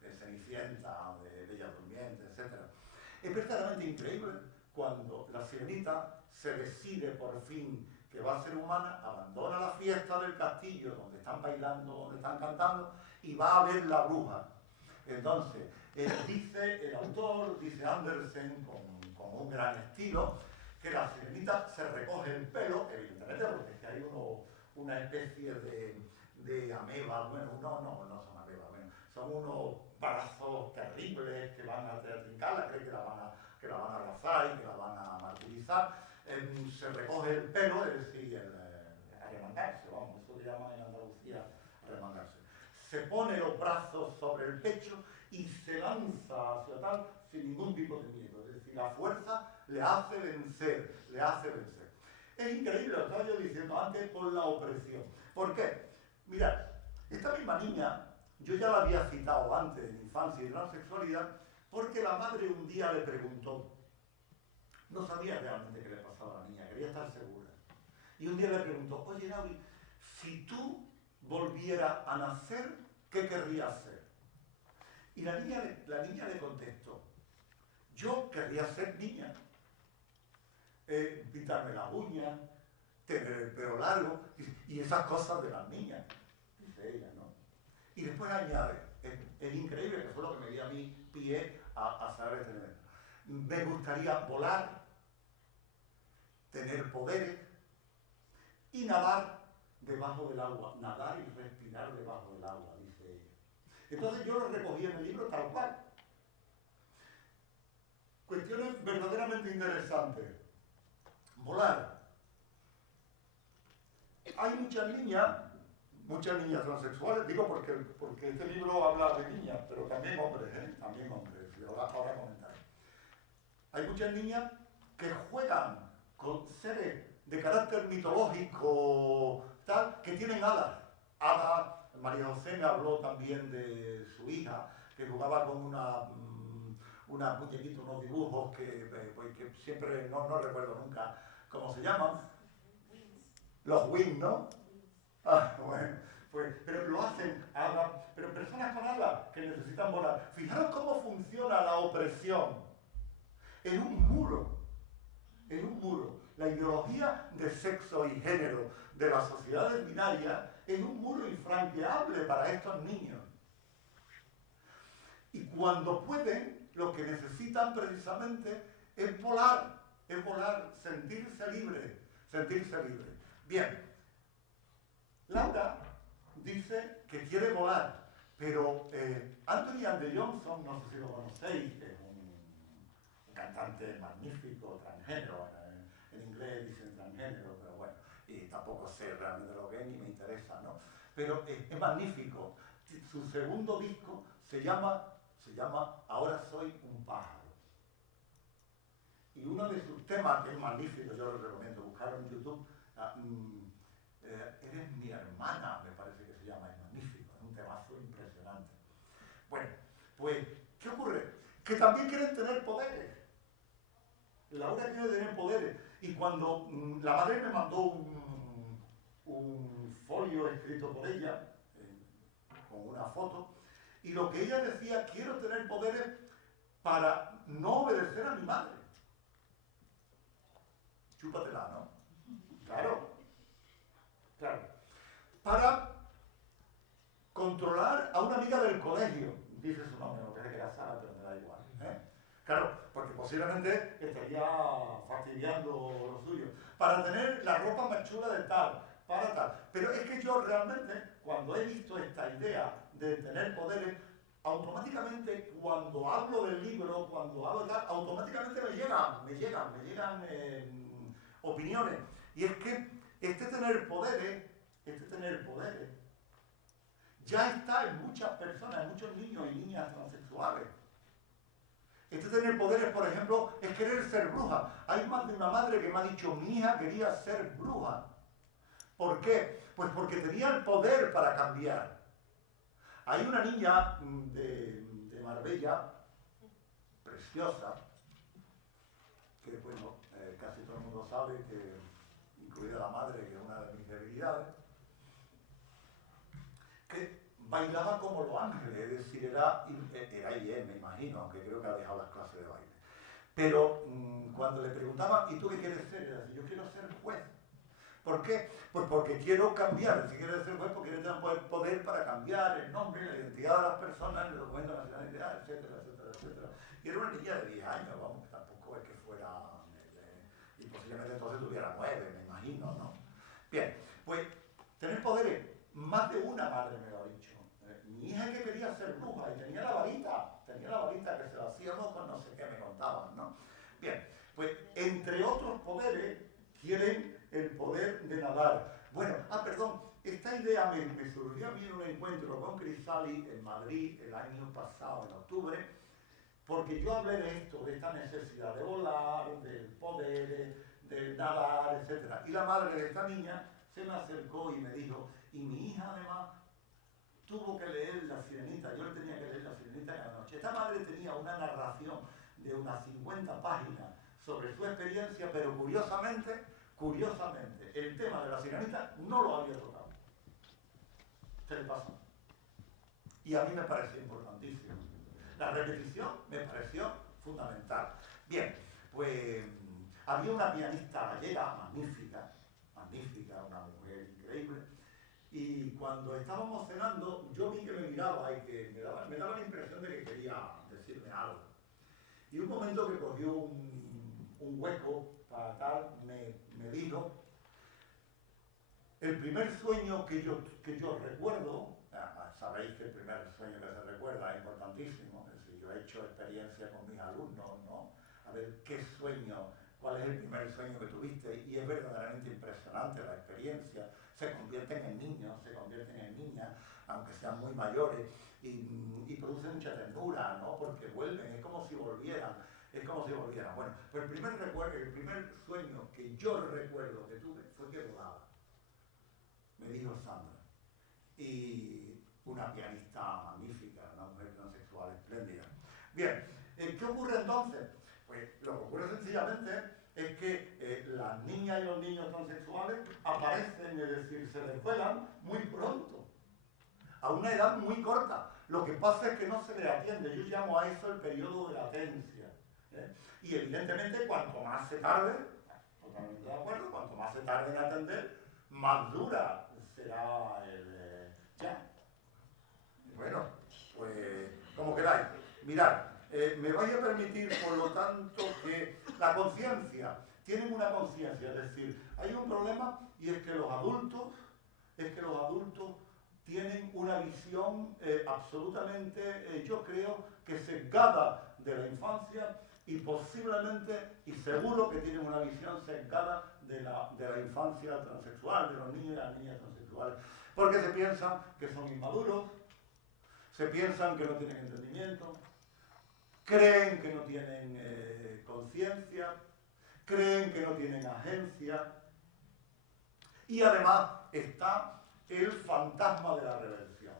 de Cenicienta, de Bella Durmiente, etc. Es verdaderamente increíble cuando la Sirenita se decide por fin que va a ser humana, abandona la fiesta del castillo donde están bailando, donde están cantando, y va a ver la bruja. Entonces, dice el autor, dice Andersen, con un gran estilo, que la Sirenita se recoge el pelo, evidentemente porque es que hay una especie de ameba, bueno, no son amebas, bueno, son unos brazos terribles que van a trincarla, creen que la van a abrazar y que la van a martirizar. Se recoge el pelo, es decir, arremangarse, vamos, eso le llaman en Andalucía arremangarse. Se pone los brazos sobre el pecho y se lanza hacia tal sin ningún tipo de miedo, es decir, la fuerza le hace vencer, le hace vencer. Es increíble, lo estaba yo diciendo antes, por la opresión. ¿Por qué? Mirad, esta misma niña, yo ya la había citado antes en infancia y transexualidad, porque la madre un día le preguntó, no sabía realmente qué le pasaba a la niña, quería estar segura. Y un día le preguntó, oye Lauri, si tú volvieras a nacer, ¿qué querrías hacer? Y la niña le contestó, yo querría ser niña, pintarme las uñas, tener el pelo largo, y esas cosas de las niñas, dice ella, ¿no? Y después añade, es increíble, que fue lo que me dio a mí pie a saber este elemento. Me gustaría volar, tener poderes y nadar debajo del agua, nadar y respirar debajo del agua, dice ella. Entonces yo lo recogí en el libro tal cual. Cuestiones verdaderamente interesantes. Volar. Hay muchas niñas transexuales, digo porque este libro habla de niñas, pero también hombres, también hombres, y ahora comentaré. Hay muchas niñas que juegan con seres de carácter mitológico, tal, que tienen alas. Alas, María José me habló también de su hija, que jugaba con una muñequita, unos dibujos que siempre no recuerdo nunca cómo se llaman. Los wings, ¿no? Ah, bueno, pues, pero lo hacen alas, pero personas con alas que necesitan volar. Fijaros cómo funciona la opresión. Es un muro. Es un muro. La ideología de sexo y género de las sociedades binarias es un muro infranqueable para estos niños. Y cuando pueden, lo que necesitan precisamente es volar, sentirse libre, sentirse libre. Bien, Laura dice que quiere volar, pero Anthony and Johnson, no sé si lo conocéis, que es un cantante magnífico, transgénero, en inglés dicen transgénero, pero bueno, y tampoco sé realmente lo que es, ni me interesa, ¿no? Pero es magnífico. Su segundo disco se llama Ahora soy un pájaro. Y uno de sus temas, que es magnífico, yo lo recomiendo, buscarlo en YouTube, Eres mi hermana, me parece que se llama, es magnífico, es un temazo impresionante. Bueno, pues, ¿qué ocurre? Que también quieren tener poderes. Laura quiere tener poderes. Y cuando la madre me mandó un folio escrito por ella, con una foto, y lo que ella decía, quiero tener poderes para no obedecer a mi madre. Chúpatela, ¿no? Claro. Claro. Para controlar a una amiga del colegio, dice su nombre, no parece que era Sara, pero me da igual. Claro, porque posiblemente estaría fastidiando lo suyo. Para tener la ropa más chula de tal, para tal. Pero es que yo realmente, cuando he visto esta idea de tener poderes, automáticamente cuando hablo del libro, cuando hablo de tal, automáticamente me llegan opiniones. Y es que este tener poderes, ya está en muchas personas, en muchos niños y niñas transexuales. Este tener poderes, por ejemplo, es querer ser bruja. Hay más de una madre que me ha dicho, mi hija quería ser bruja. ¿Por qué? Pues porque tenía el poder para cambiar. Hay una niña de Marbella, preciosa, que bueno, casi todo el mundo sabe que, incluida la madre, que es una de mis debilidades, que bailaba como los ángeles, es decir, era y es, me imagino, aunque creo que ha dejado las clases de baile. Pero cuando le preguntaban, ¿y tú qué quieres ser? Era así, yo quiero ser juez. ¿Por qué? Pues porque quiero cambiar, si quieres ser juez, porque quiero tener poder para cambiar el nombre, la identidad de las personas, el documento de nacionalidad, etcétera, etcétera, etcétera. Y era una niña de 10 años, vamos, que tampoco es que fuera, y posiblemente entonces tuviera 9, me imagino, ¿no? Bien, pues tener poderes, más de una madre me lo ha dicho. Mi hija que quería ser bruja y tenía la varita que se la hacíamos con no sé qué me contaban, ¿no? Bien, pues entre otros poderes quieren el poder de nadar. Bueno, perdón, esta idea me surgió a mí en un encuentro con Crisali en Madrid el año pasado, en octubre, porque yo hablé de esto, de esta necesidad de volar, del poder, de nadar, etc. Y la madre de esta niña se me acercó y me dijo, y mi hija además tuvo que leer La Sirenita, yo le tenía que leer La Sirenita cada noche. Esta madre tenía una narración de unas 50 páginas sobre su experiencia, pero curiosamente, el tema de La Sirenita no lo había tocado. Se le pasó. Y a mí me pareció importantísimo. La repetición me pareció fundamental. Bien, pues había una pianista gallega magnífica, una mujer increíble, y cuando estábamos cenando, yo vi que me miraba y que me daba la impresión de que quería decirme algo. Y un momento que cogió un hueco para tal, me dijo, el primer sueño que yo recuerdo, sabéis que el primer sueño que se recuerda es importantísimo, es decir, yo he hecho experiencia con mis alumnos, ¿no? A ver qué sueño, cuál es el primer sueño que tuviste, y es verdaderamente impresionante la experiencia. Se convierten en niños, se convierten en niñas, aunque sean muy mayores, y producen mucha ternura, ¿no? Porque vuelven, es como si volvieran. Bueno, pero el primer sueño que yo recuerdo que tuve fue que volaba. Me dijo Sandra. Y una pianista magnífica, una mujer transexual espléndida. Bien, ¿qué ocurre entonces? Pues lo que ocurre sencillamente es que las niñas y los niños transexuales aparecen, es decir, se desvelan muy pronto, a una edad muy corta. Lo que pasa es que no se les atiende, yo llamo a eso el periodo de latencia. Y evidentemente cuanto más se tarde, totalmente de acuerdo, cuanto más se tarde en atender, más dura será el ya. Bueno, pues como queráis. Mirad, me vais a permitir, por lo tanto, que la conciencia, tienen una conciencia, es decir, hay un problema y es que los adultos tienen una visión absolutamente, yo creo, que sesgada de la infancia y posiblemente, y seguro que tienen una visión sesgada de la infancia transexual, de los niños y las niñas transexuales, porque se piensan que son inmaduros, se piensan que no tienen entendimiento, creen que no tienen conciencia, creen que no tienen agencia, y además está el fantasma de la reversión.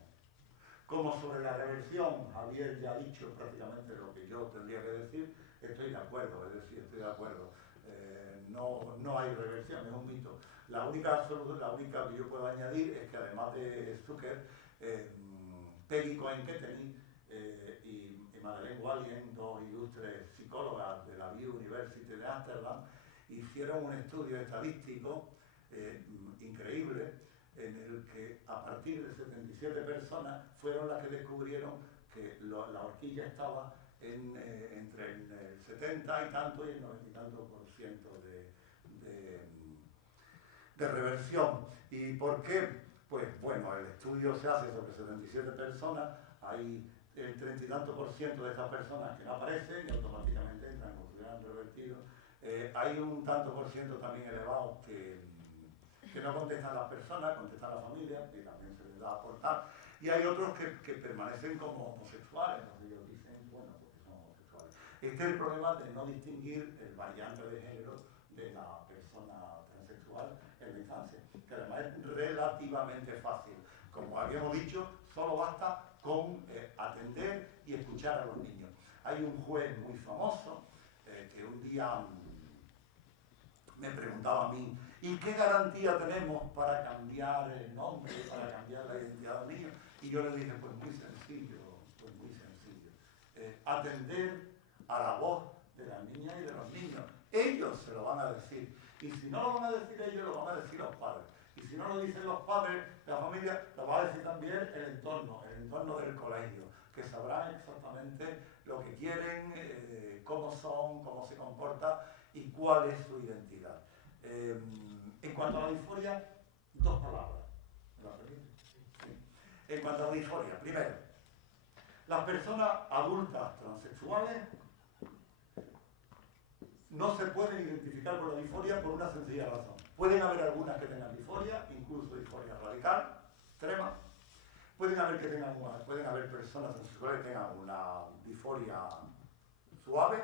Como sobre la reversión Javier ya ha dicho prácticamente lo que yo tendría que decir, estoy de acuerdo, es decir, estoy de acuerdo. No hay reversión, es un mito. La única que yo puedo añadir es que además de Zucker, Peggy Cohen-Ketteny y Madeleine Wallien, dos ilustres psicólogas de la View University de Ámsterdam, hicieron un estudio estadístico increíble en el que a partir de 77 personas fueron las que descubrieron que la horquilla estaba entre el 70 y tanto y el 90 y tanto por ciento de reversión. ¿Y por qué? Pues bueno, el estudio se hace sobre 77 personas, hay el 30 y tanto por ciento de esas personas que no aparecen y automáticamente entran como si hubieran revertido. Hay un tanto por ciento también elevado que no contestan las personas, contestan la familia, que también se les da a aportar, y hay otros que permanecen como homosexuales, entonces ellos dicen, bueno, porque son homosexuales. Este es el problema de no distinguir el variante de género de la persona transexual en la infancia, que además es relativamente fácil. Como habíamos dicho, solo basta con atender y escuchar a los niños. Hay un juez muy famoso que un día me preguntaba a mí, ¿y qué garantía tenemos para cambiar el nombre, para cambiar la identidad del niño? Y yo le dije, pues muy sencillo. Atender a la voz de las niñas y de los niños. Ellos se lo van a decir. Y si no lo van a decir ellos, lo van a decir los padres. Y si no lo dicen los padres, la familia, lo va a decir también el entorno del colegio, que sabrán exactamente lo que quieren, cómo son, cómo se comporta y cuál es su identidad. En cuanto a la disforia, dos palabras. ¿Me la permite? Sí. En cuanto a la disforia, primero, las personas adultas transexuales no se pueden identificar con la disforia por una sencilla razón. Pueden haber algunas que tengan disforia, incluso disforia radical, extrema. Pueden haber personas transexuales que tengan una disforia suave.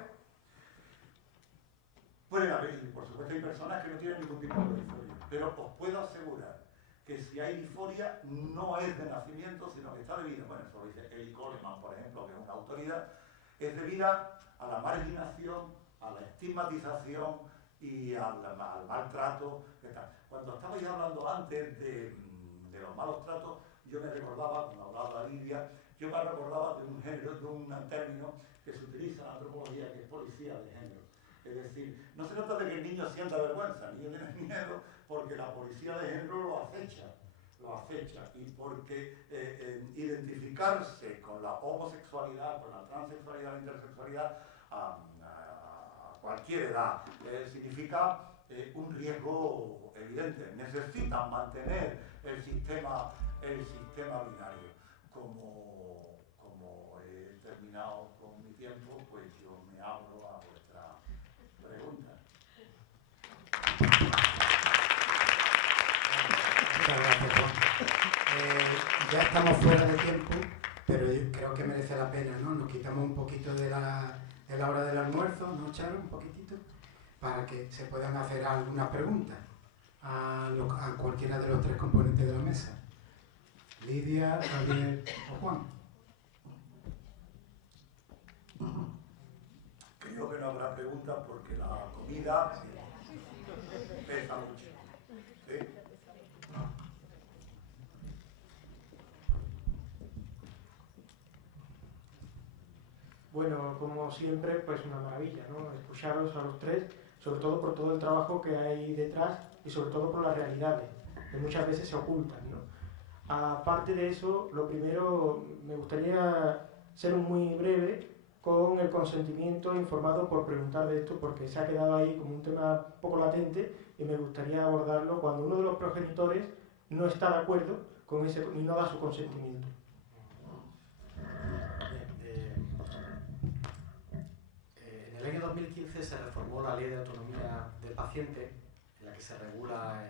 Pueden haber, por supuesto, hay personas que no tienen ningún tipo de disforia. Pero os puedo asegurar que si hay disforia no es de nacimiento, sino que está debida, bueno, eso lo dice Eli Coleman, por ejemplo, que es una autoridad, es debida a la marginación, a la estigmatización y al maltrato. Cuando estabais hablando antes de los malos tratos, yo me recordaba, cuando hablaba de Lidia, yo me recordaba de un género, de un término que se utiliza en la antropología, que es policía de género. Es decir, no se trata de que el niño sienta vergüenza, el niño tiene miedo porque la policía de género lo acecha y porque identificarse con la homosexualidad, con la transexualidad, la intersexualidad a cualquier edad significa un riesgo evidente. Necesitan mantener el sistema binario. Como he terminado con mi tiempo, pues yo me abro a vuestra pregunta. Muchas gracias, Juan. Ya estamos fuera de tiempo, pero yo creo que merece la pena, ¿no? Nos quitamos un poquito de la hora del almuerzo, ¿no, Charo? Un poquitito, para que se puedan hacer algunas preguntas a cualquiera de los tres componentes de la mesa. Lidia, Javier o Juan. Creo que no habrá preguntas porque la comida pesa mucho. ¿Sí? Bueno, como siempre, pues una maravilla, ¿no? Escucharos a los tres, sobre todo por todo el trabajo que hay detrás y sobre todo por las realidades, que muchas veces se ocultan, ¿no? Aparte de eso, lo primero, me gustaría ser muy breve con el consentimiento informado por preguntar de esto, porque se ha quedado ahí como un tema poco latente y me gustaría abordarlo cuando uno de los progenitores no está de acuerdo con ese y no da su consentimiento. En el año 2015 se reformó la Ley de Autonomía del Paciente, en la que se regula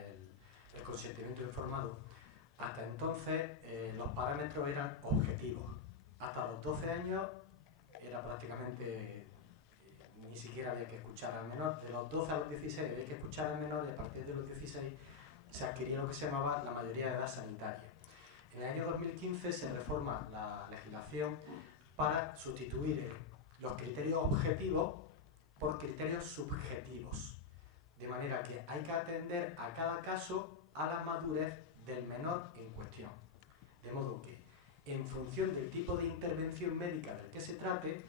el consentimiento informado. Hasta entonces los parámetros eran objetivos. Hasta los 12 años era prácticamente, ni siquiera había que escuchar al menor. De los 12 a los 16 había que escuchar al menor y a partir de los 16 se adquiría lo que se llamaba la mayoría de edad sanitaria. En el año 2015 se reforma la legislación para sustituir los criterios objetivos por criterios subjetivos. De manera que hay que atender a cada caso a la madurez del menor en cuestión. De modo que, en función del tipo de intervención médica del que se trate,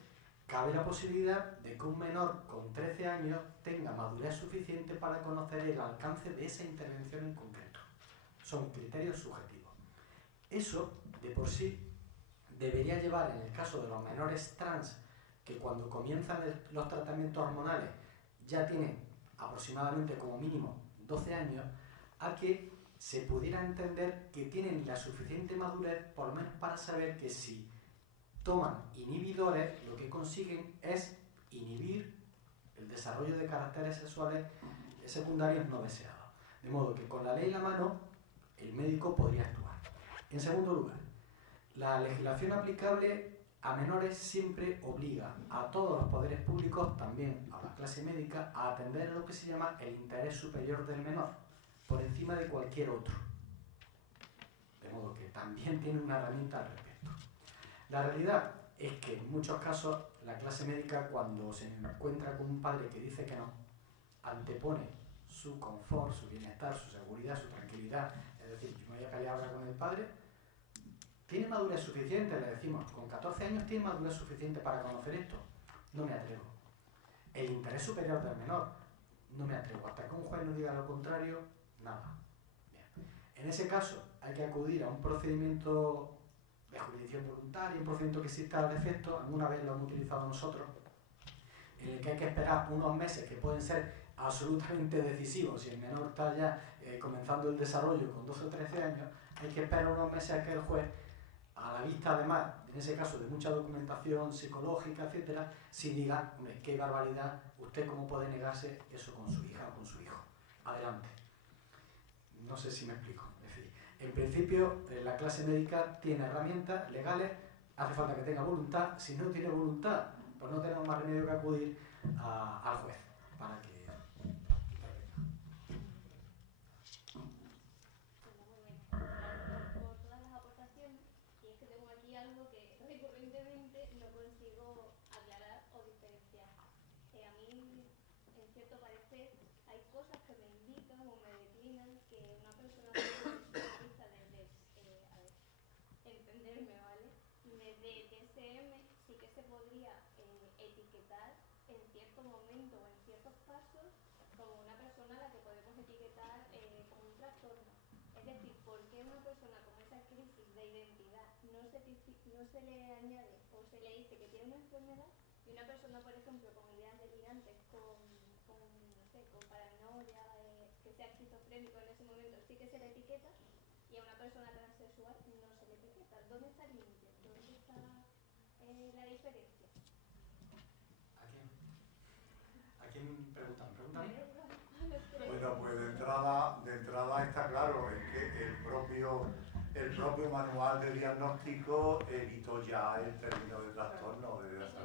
cabe la posibilidad de que un menor con 13 años tenga madurez suficiente para conocer el alcance de esa intervención en concreto. Son criterios subjetivos. Eso, de por sí, debería llevar, en el caso de los menores trans, que cuando comienzan los tratamientos hormonales ya tienen aproximadamente como mínimo 12 años, a que se pudiera entender que tienen la suficiente madurez, por lo menos para saber que si toman inhibidores, lo que consiguen es inhibir el desarrollo de caracteres sexuales secundarios no deseados. De modo que con la ley en la mano, el médico podría actuar. En segundo lugar, la legislación aplicable a menores siempre obliga a todos los poderes públicos, también a la clase médica, a atender lo que se llama el interés superior del menor, por encima de cualquier otro. De modo que también tiene una herramienta al respecto. La realidad es que en muchos casos la clase médica, cuando se encuentra con un padre que dice que no, antepone su confort, su bienestar, su seguridad, su tranquilidad, es decir, yo me voy a pelear ahora con el padre. ¿Tiene madurez suficiente? Le decimos, con 14 años tiene madurez suficiente para conocer esto. No me atrevo. El interés superior del menor, no me atrevo. Hasta que un juez no diga lo contrario, nada. Bien. En ese caso, hay que acudir a un procedimiento de jurisdicción voluntaria, un procedimiento que exista al efecto, alguna vez lo hemos utilizado nosotros, en el que hay que esperar unos meses que pueden ser absolutamente decisivos. Si el menor está ya comenzando el desarrollo con 12 o 13 años, hay que esperar unos meses a que el juez, a la vista además, en ese caso de mucha documentación psicológica, etcétera, si diga, qué barbaridad, usted cómo puede negarse eso con su hija o con su hijo. Adelante. No sé si me explico. Es decir, en principio, la clase médica tiene herramientas legales, hace falta que tenga voluntad. Si no tiene voluntad, pues no tenemos más remedio que acudir al juez para que... Algo que recurrentemente no consigo aclarar o diferenciar. A mí, en cierto parecer, hay cosas que me indican o me declinan que una persona vista desde, a ver, entenderme, ¿vale? Desde DSM sí que se podría etiquetar en cierto momento o en ciertos casos como una persona a la que podemos etiquetar como un trastorno. Es decir, ¿por qué una persona con esa crisis de identidad no se le añade o se le dice que tiene una enfermedad, y una persona, por ejemplo, con ideas delirantes, con no sé, con paranoia, que sea esquizofrénico en ese momento, sí que se le etiqueta, y a una persona transexual no se le etiqueta? ¿Dónde está el límite? ¿Dónde está la diferencia? ¿A quién preguntan? ¿Pregúntame? Bueno, pues de entrada está claro, es que el propio manual de diagnóstico evitó ya el término de trastorno desde hace